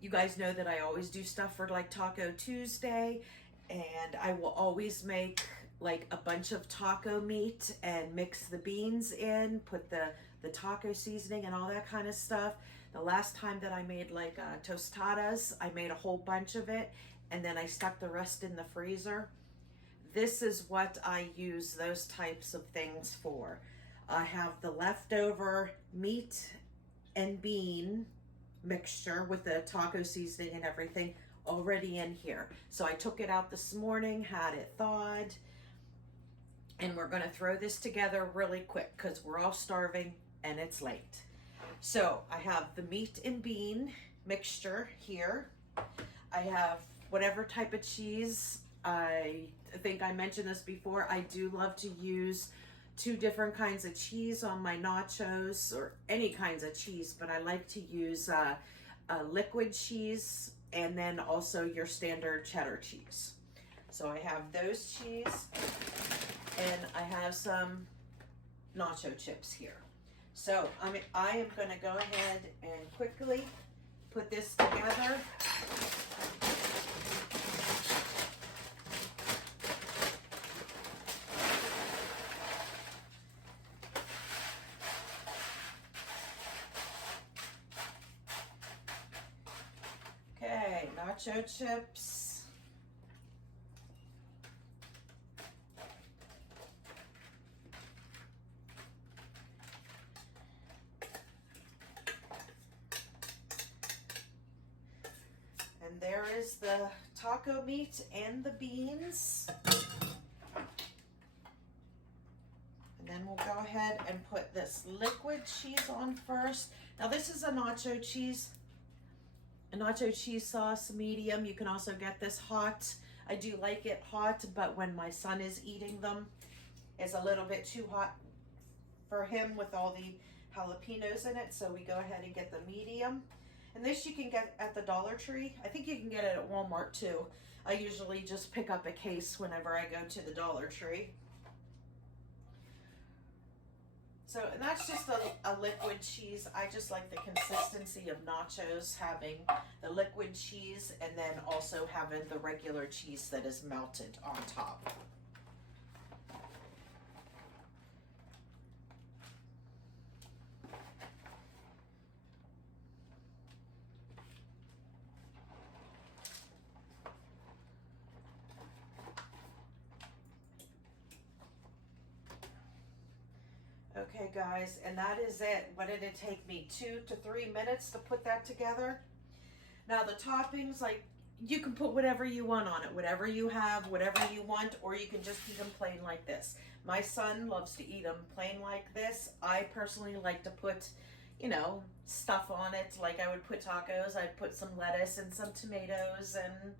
You guys know that I always do stuff for like Taco Tuesday, and I will always make like a bunch of taco meat and mix the beans in, put the taco seasoning and all that kind of stuff. The last time that I made like tostadas, I made a whole bunch of it and then I stuck the rest in the freezer. This is what I use those types of things for. I have the leftover meat and bean mixture with the taco seasoning and everything already in here. So I took it out this morning, had it thawed, and we're gonna throw this together really quick because we're all starving and it's late. So I have the meat and bean mixture here. I have whatever type of cheese. I think I mentioned this before. I do love to use 2 different kinds of cheese on my nachos, or any kinds of cheese, but I like to use a liquid cheese and then also your standard cheddar cheese. So I have those cheese and I have some nacho chips here. So I am going to go ahead and quickly put this together. Okay, nacho chips. And there is the taco meat and the beans. And then we'll go ahead and put this liquid cheese on first. Now this is a nacho cheese sauce, medium. You can also get this hot. I do like it hot, but when my son is eating them, it's a little bit too hot for him with all the jalapenos in it. So we go ahead and get the medium. And this you can get at the Dollar Tree. I think you can get it at Walmart too. I usually just pick up a case whenever I go to the Dollar Tree. So, and that's just a liquid cheese. I just like the consistency of nachos, having the liquid cheese and then also having the regular cheese that is melted on top. Okay guys, and that is it. What did it take me? 2 to 3 minutes to put that together? Now the toppings, like, you can put whatever you want on it, whatever you have, whatever you want, or you can just eat them plain like this. My son loves to eat them plain like this. I personally like to put, you know, stuff on it. Like I would put tacos, I'd put some lettuce and some tomatoes and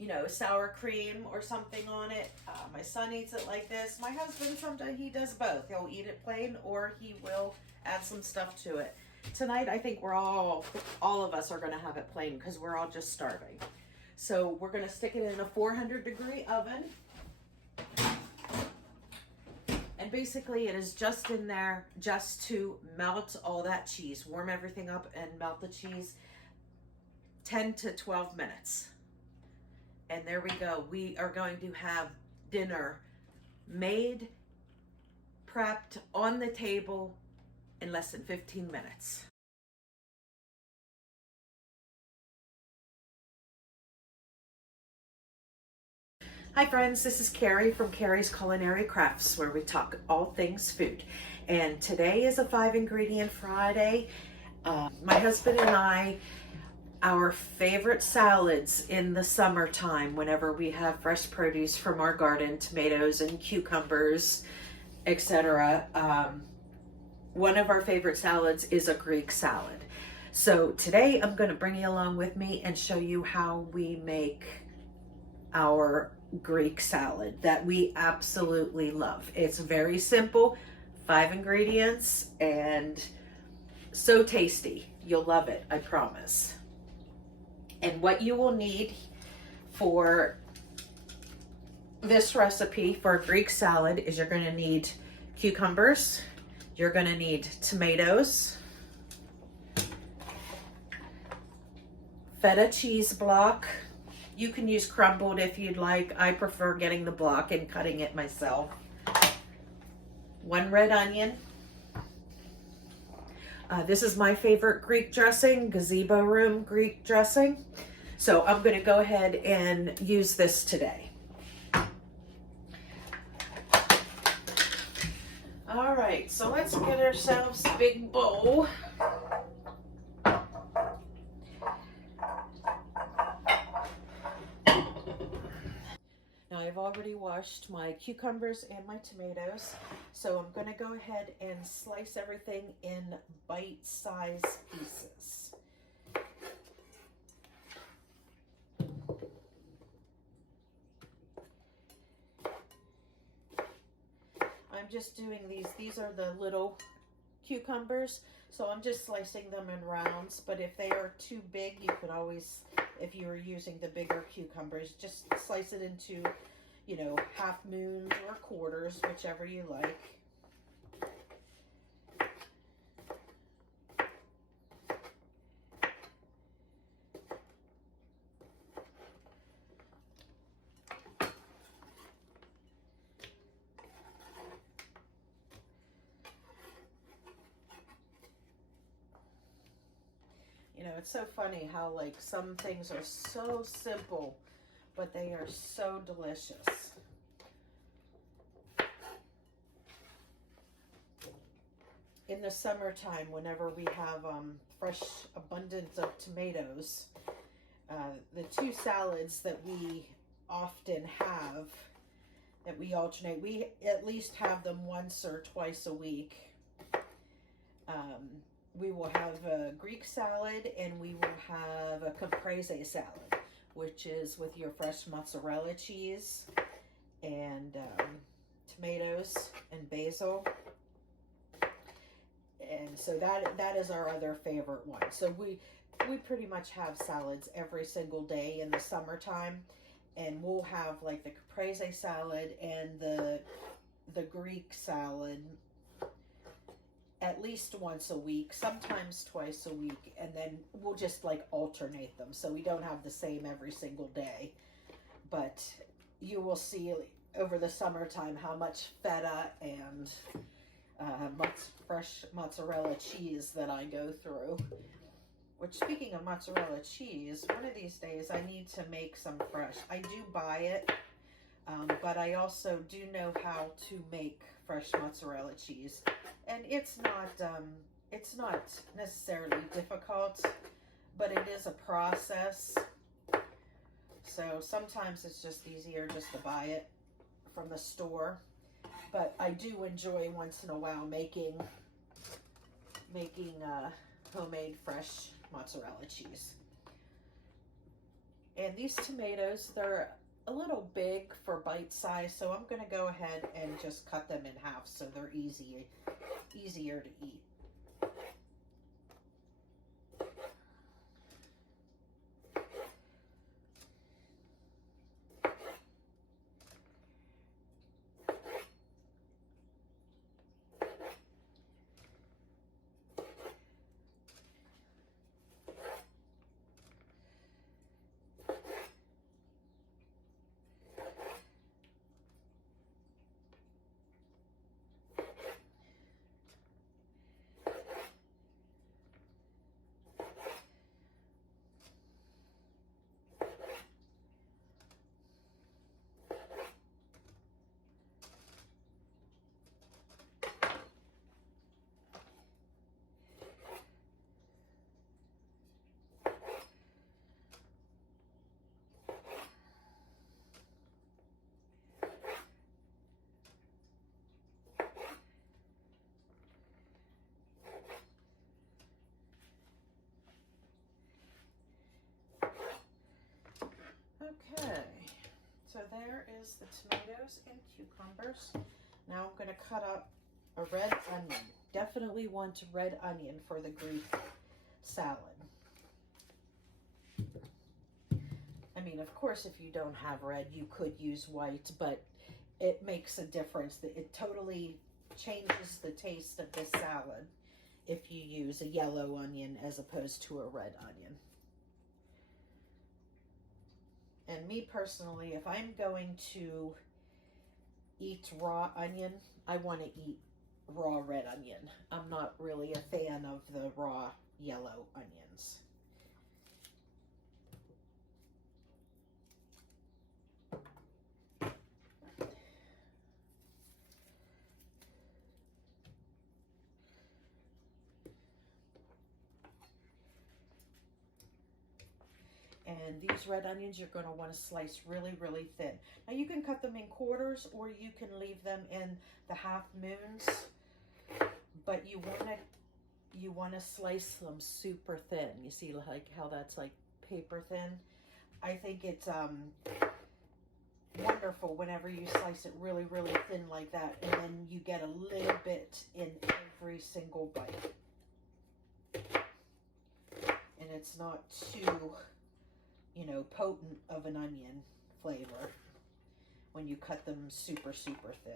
you know, sour cream or something on it. My son eats it like this. My husband, sometimes he does both. He'll eat it plain or he will add some stuff to it. Tonight, I think all of us are gonna have it plain because we're all just starving. So we're gonna stick it in a 400-degree oven. And basically it is just in there just to melt all that cheese, warm everything up and melt the cheese. 10 to 12 minutes. And there we go. We are going to have dinner made, prepped, on the table in less than 15 minutes. Hi friends, this is Carrie from Carrie's Culinary Crafts, where we talk all things food. And today is a 5-ingredient Friday. My husband and I Our favorite salads in the summertime, whenever we have fresh produce from our garden, tomatoes and cucumbers, etc. One of our favorite salads is a Greek salad. So today I'm going to bring you along with me and show you how we make our Greek salad that we absolutely love. It's very simple, 5 ingredients, and so tasty. You'll love it, I promise. And what you will need for this recipe for a Greek salad is you're going to need cucumbers, you're going to need tomatoes, feta cheese block. You can use crumbled if you'd like. I prefer getting the block and cutting it myself. 1 red onion. This is my favorite Greek dressing, gazebo room Greek dressing. So I'm going to go ahead and use this today. All right, so let's get ourselves a big bowl. Now I've already washed my cucumbers and my tomatoes, so I'm going to go ahead and slice everything in bite-sized pieces. I'm just doing these are the little cucumbers, so I'm just slicing them in rounds, but if they are too big, you could always, if you were using the bigger cucumbers, just slice it into, you know, half moons or quarters, whichever you like. You know, it's so funny how, like, some things are so simple, but they are so delicious. In the summertime, whenever we have fresh abundance of tomatoes, the 2 salads that we often have, that we alternate, we at least have them once or twice a week. We will have a Greek salad and we will have a caprese salad, which is with your fresh mozzarella cheese and tomatoes and basil. And so that is our other favorite one. So we pretty much have salads every single day in the summertime, and we'll have like the caprese salad and the Greek salad at least once a week, sometimes twice a week, and then we'll just like alternate them, so we don't have the same every single day. But you will see over the summertime how much feta and fresh mozzarella cheese that I go through. Which, speaking of mozzarella cheese, one of these days I need to make some fresh. I do buy it, but I also do know how to make fresh mozzarella cheese, and it's not necessarily difficult, but it is a process. So sometimes it's just easier just to buy it from the store. But I do enjoy once in a while making homemade fresh mozzarella cheese. And these tomatoes, they're a little big for bite size, so I'm going to go ahead and just cut them in half so they're easier to eat. there is the tomatoes and cucumbers. Now I'm going to cut up a red onion. Definitely want a red onion for the Greek salad. I mean, of course, if you don't have red, you could use white, but it makes a difference. It totally changes the taste of this salad if you use a yellow onion as opposed to a red onion. And me personally, if I'm going to eat raw onion, I want to eat raw red onion. I'm not really a fan of the raw yellow onions. And these red onions you're going to want to slice really, really thin. Now you can cut them in quarters or you can leave them in the half moons, but you want to slice them super thin. You see like how that's like paper thin? I think it's wonderful whenever you slice it really, really thin like that, and then you get a little bit in every single bite. And it's not too, you know, potent of an onion flavor when you cut them super, super thin.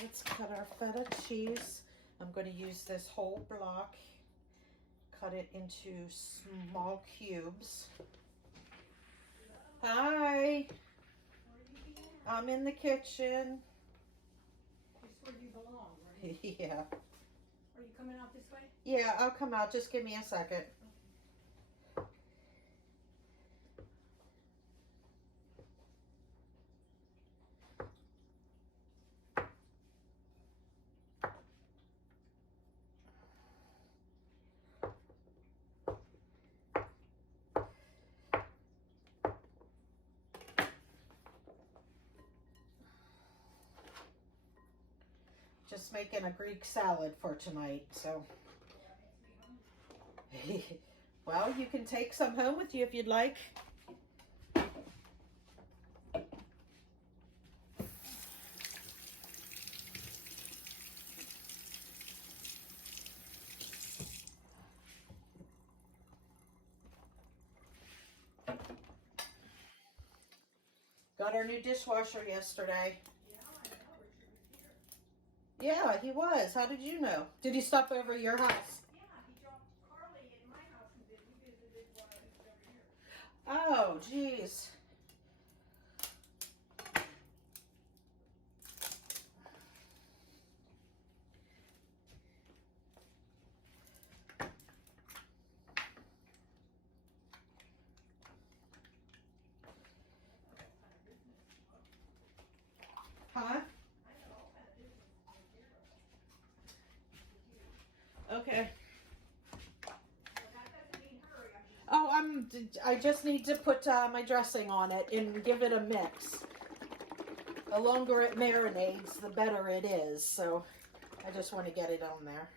Let's cut our feta cheese. I'm going to use this whole block, cut it into small cubes. Hi. I'm in the kitchen. It's where you belong, right? Yeah. Are you coming out this way? Yeah, I'll come out. Just give me a second. Just making a Greek salad for tonight, so. Well, you can take some home with you if you'd like. Got our new dishwasher yesterday. Yeah, I know. Richard was here. Yeah, he was. How did you know? Did he stop over at your house? Yeah, he dropped Carly in my house and we visited while he was over here. Oh, geez. Huh? Okay. Oh, I just need to put my dressing on it and give it a mix. The longer it marinades, the better it is. So I just want to get it on there.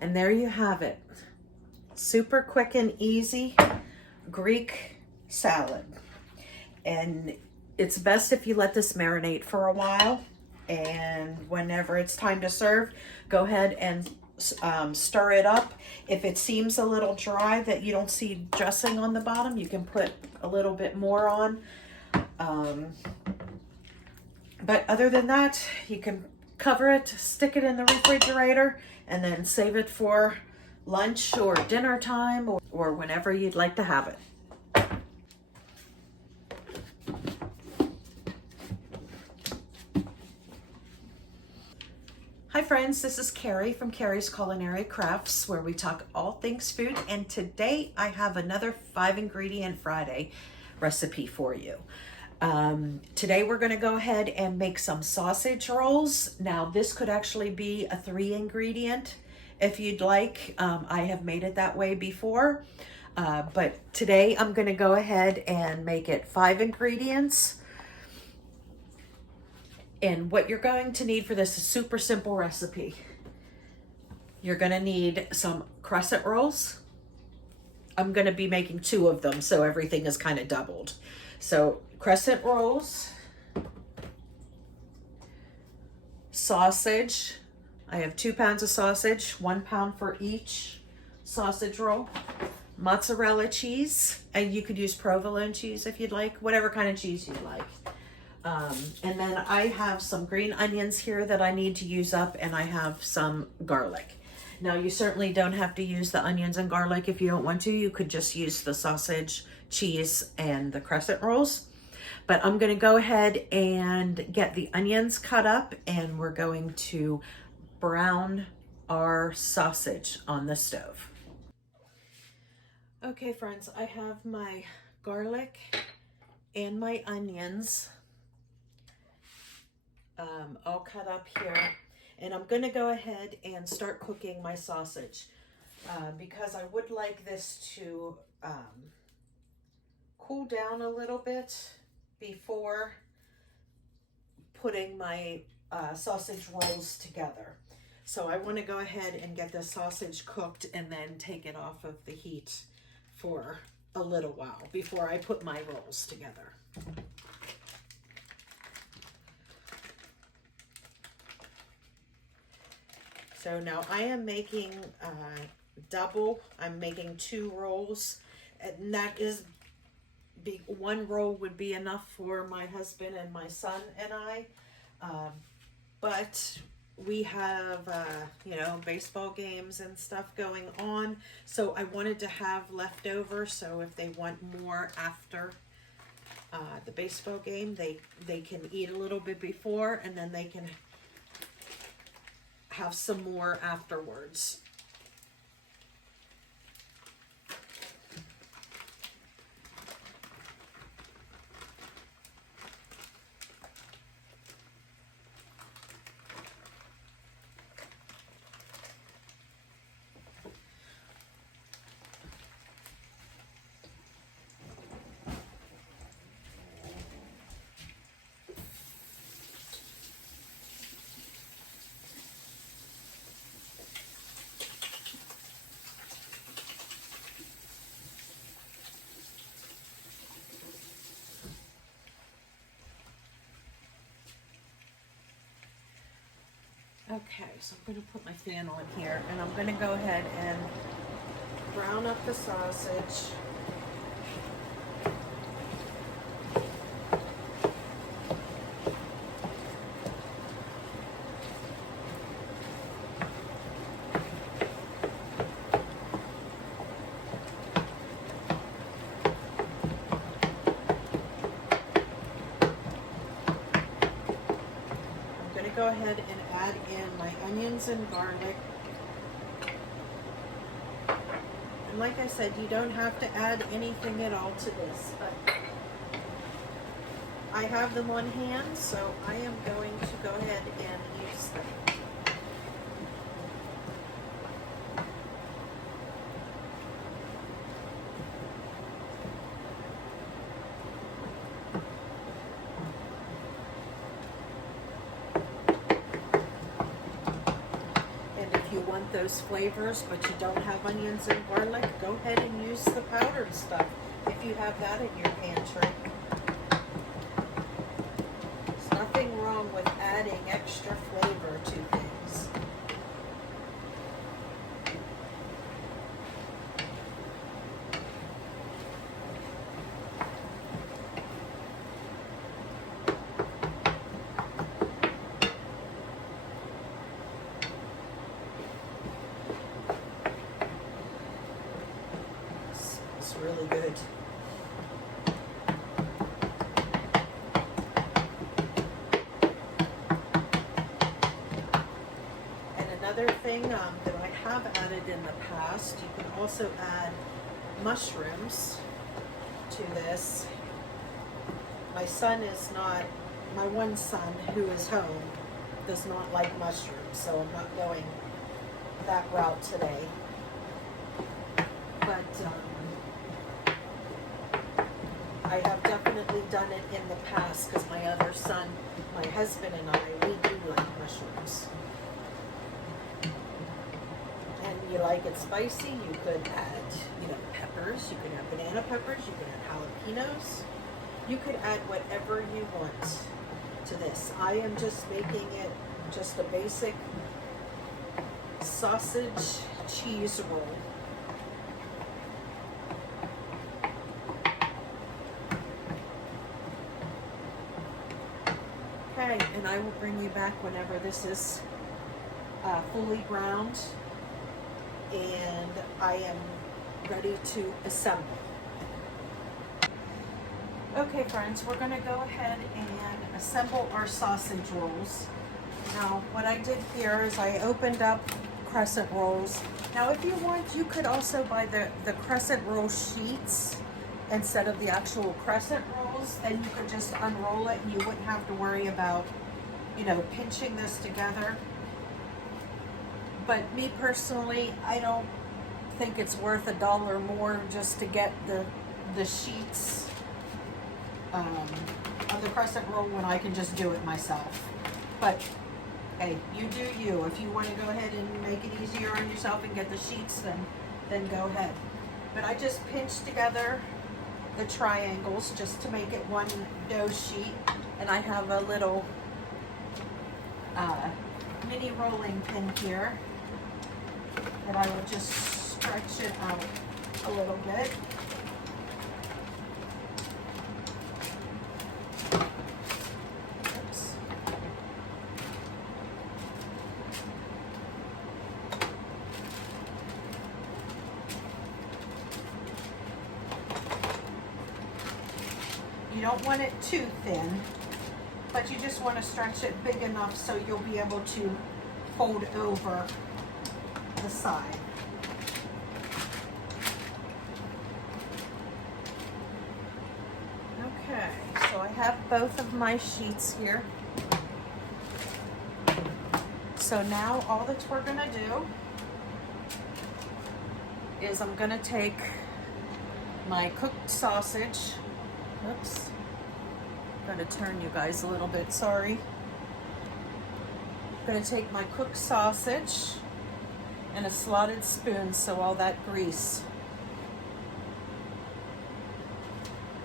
And there you have it. Super quick and easy Greek salad. And it's best if you let this marinate for a while. And whenever it's time to serve, go ahead and stir it up. If it seems a little dry that you don't see dressing on the bottom, you can put a little bit more on. But other than that, you can cover it, stick it in the refrigerator, and then save it for lunch or dinner time, or whenever you'd like to have it. Hi friends, this is Carrie from Carrie's Culinary Crafts, where we talk all things food, and today I have another 5-ingredient Friday recipe for you. Today we're going to go ahead and make some sausage rolls. Now this could actually be a 3-ingredient if you'd like. I have made it that way before, but today I'm going to go ahead and make it 5 ingredients. And what you're going to need for this is a super simple recipe. You're going to need some crescent rolls. I'm going to be making 2 of them, so everything is kind of doubled. So crescent rolls, sausage. I have 2 pounds of sausage, 1 pound for each sausage roll. Mozzarella cheese, and you could use provolone cheese if you'd like, whatever kind of cheese you like. And then I have some green onions here that I need to use up, and I have some garlic. Now you certainly don't have to use the onions and garlic if you don't want to. You could just use the sausage, cheese, and the crescent rolls. But I'm going to go ahead and get the onions cut up, and we're going to brown our sausage on the stove. Okay friends, I have my garlic and my onions all cut up here, and I'm going to go ahead and start cooking my sausage because I would like this to cool down a little bit before putting my sausage rolls together. So I want to go ahead and get the sausage cooked and then take it off of the heat for a little while before I put my rolls together. So now I am making double. I'm making 2 rolls, and that is, 1 roll would be enough for my husband and my son and I. But we have, you know, baseball games and stuff going on. So I wanted to have leftover, so if they want more after the baseball game, they can eat a little bit before, and then they can have some more afterwards. Okay, so I'm going to put my fan on here, and I'm going to go ahead and brown up the sausage. Go ahead and add in my onions and garlic. And like I said, you don't have to add anything at all to this, but I have them on hand, so I am going to go ahead and use them. Those flavors, but you don't have onions and garlic, go ahead and use the powdered stuff if you have that in your pantry. There's nothing wrong with adding extra flavor to things. It's really good. And another thing that I have added in the past, you can also add mushrooms to this. My one son who is home does not like mushrooms, so I'm not going that route today. But I have definitely done it in the past because my other son, my husband and I, we do like mushrooms. And you like it spicy, you could add, peppers, you could have banana peppers, you could add jalapenos. You could add whatever you want to this. I am just making it just a basic sausage cheese roll. Okay, and I will bring you back whenever this is fully browned and I am ready to assemble. Okay friends, we're gonna go ahead and assemble our sausage rolls. Now what I did here is I opened up crescent rolls. Now if you want, you could also buy the crescent roll sheets instead of the actual crescent rolls. Then you could just unroll it and you wouldn't have to worry about, pinching this together. But me personally, I don't think it's worth $1 more just to get the sheets of the crescent roll when I can just do it myself. But hey, you do you. If you want to go ahead and make it easier on yourself and get the sheets, then go ahead. But I just pinched together the triangles just to make it one dough sheet, and I have a little mini rolling pin here that I will just stretch it out a little bit. You don't want it too thin, but you just want to stretch it big enough so you'll be able to fold over the side. Okay, so I have both of my sheets here. So now all that we're gonna do is I'm gonna take my cooked sausage. Oops, gotta turn you guys a little bit, sorry. I'm gonna take my cooked sausage and a slotted spoon so all that grease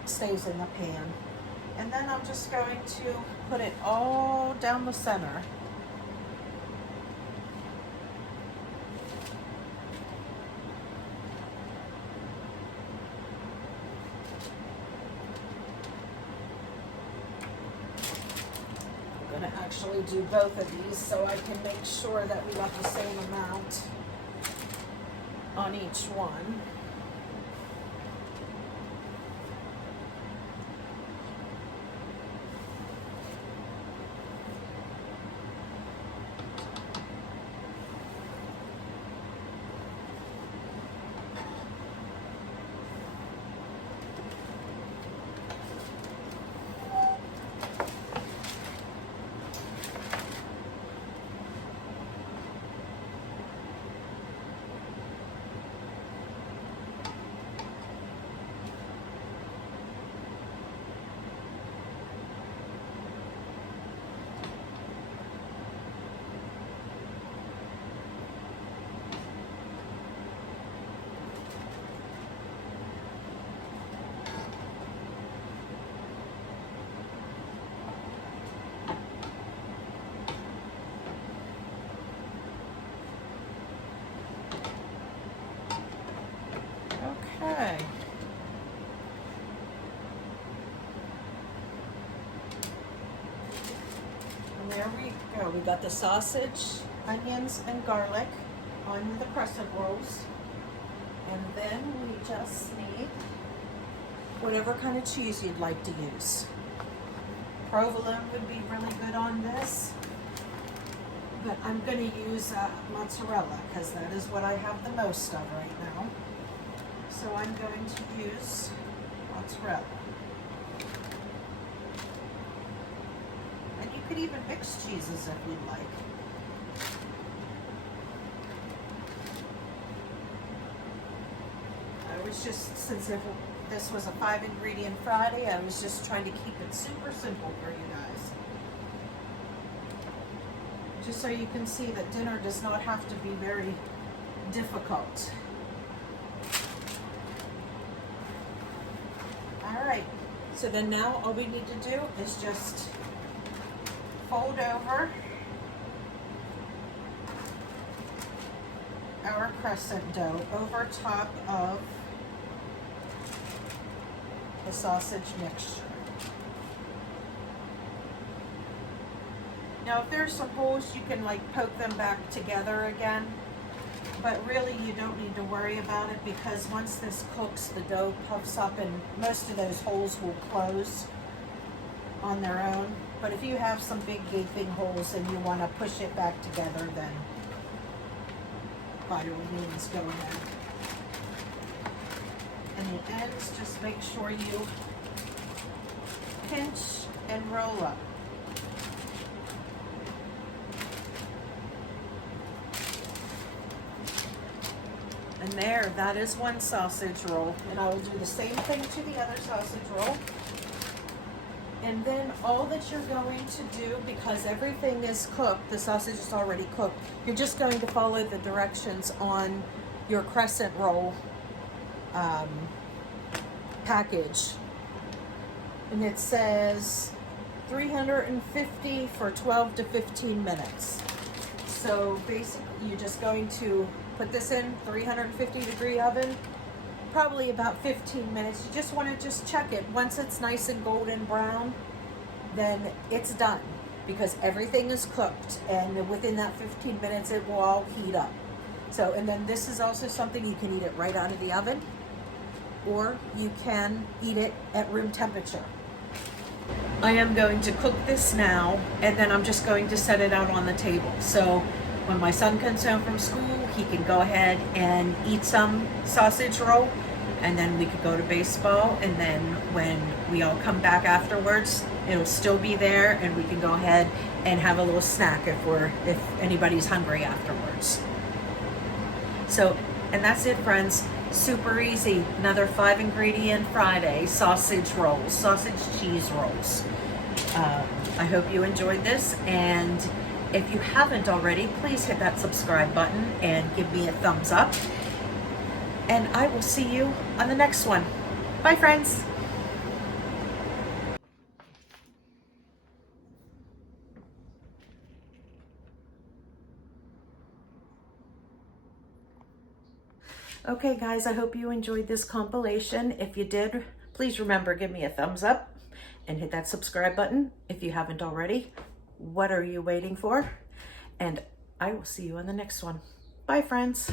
stays in the pan. And then I'm just going to put it all down the center. Actually do both of these so I can make sure that we got the same amount on each one. Okay. And there we go. We got the sausage, onions, and garlic on the crescent rolls. And then we just need whatever kind of cheese you'd like to use. Provolone would be really good on this, but I'm going to use mozzarella because that is what I have the most of right now. So I'm going to use mozzarella. And you could even mix cheeses if you'd like. I was just, since this was a 5-ingredient Friday, I was just trying to keep it super simple for you guys. Just so you can see that dinner does not have to be very difficult. All right, so then now all we need to do is just fold over our crescent dough over top of the sausage mixture. Now if there's some holes, you can like poke them back together again, but really you don't need to worry about it because once this cooks, the dough puffs up and most of those holes will close on their own. But if you have some big gaping holes and you want to push it back together, then by all means go ahead. And the ends, just make sure you pinch and roll up. And there, that is one sausage roll. And I will do the same thing to the other sausage roll. And then all that you're going to do, because everything is cooked, the sausage is already cooked, you're just going to follow the directions on your crescent roll package. And it says 350 for 12 to 15 minutes. So basically you're just going to put this in 350-degree oven, probably about 15 minutes. You just want to just check it. Once it's nice and golden brown, then it's done because everything is cooked, and within that 15 minutes it will all heat up. So, and then this is also something you can eat it right out of the oven, or you can eat it at room temperature. I am going to cook this now, and then I'm just going to set it out on the table. So when my son comes home from school, he can go ahead and eat some sausage roll, and then we could go to baseball, and then when we all come back afterwards, it'll still be there, and we can go ahead and have a little snack if anybody's hungry afterwards. So, and that's it, friends. Super easy. Another 5-ingredient Friday sausage rolls, sausage cheese rolls. I hope you enjoyed this, and if you haven't already, please hit that subscribe button and give me a thumbs up. And I will see you on the next one. Bye, friends. Okay, guys, I hope you enjoyed this compilation. If you did, please remember, give me a thumbs up and hit that subscribe button if you haven't already. What are you waiting for? And I will see you on the next one. Bye, friends.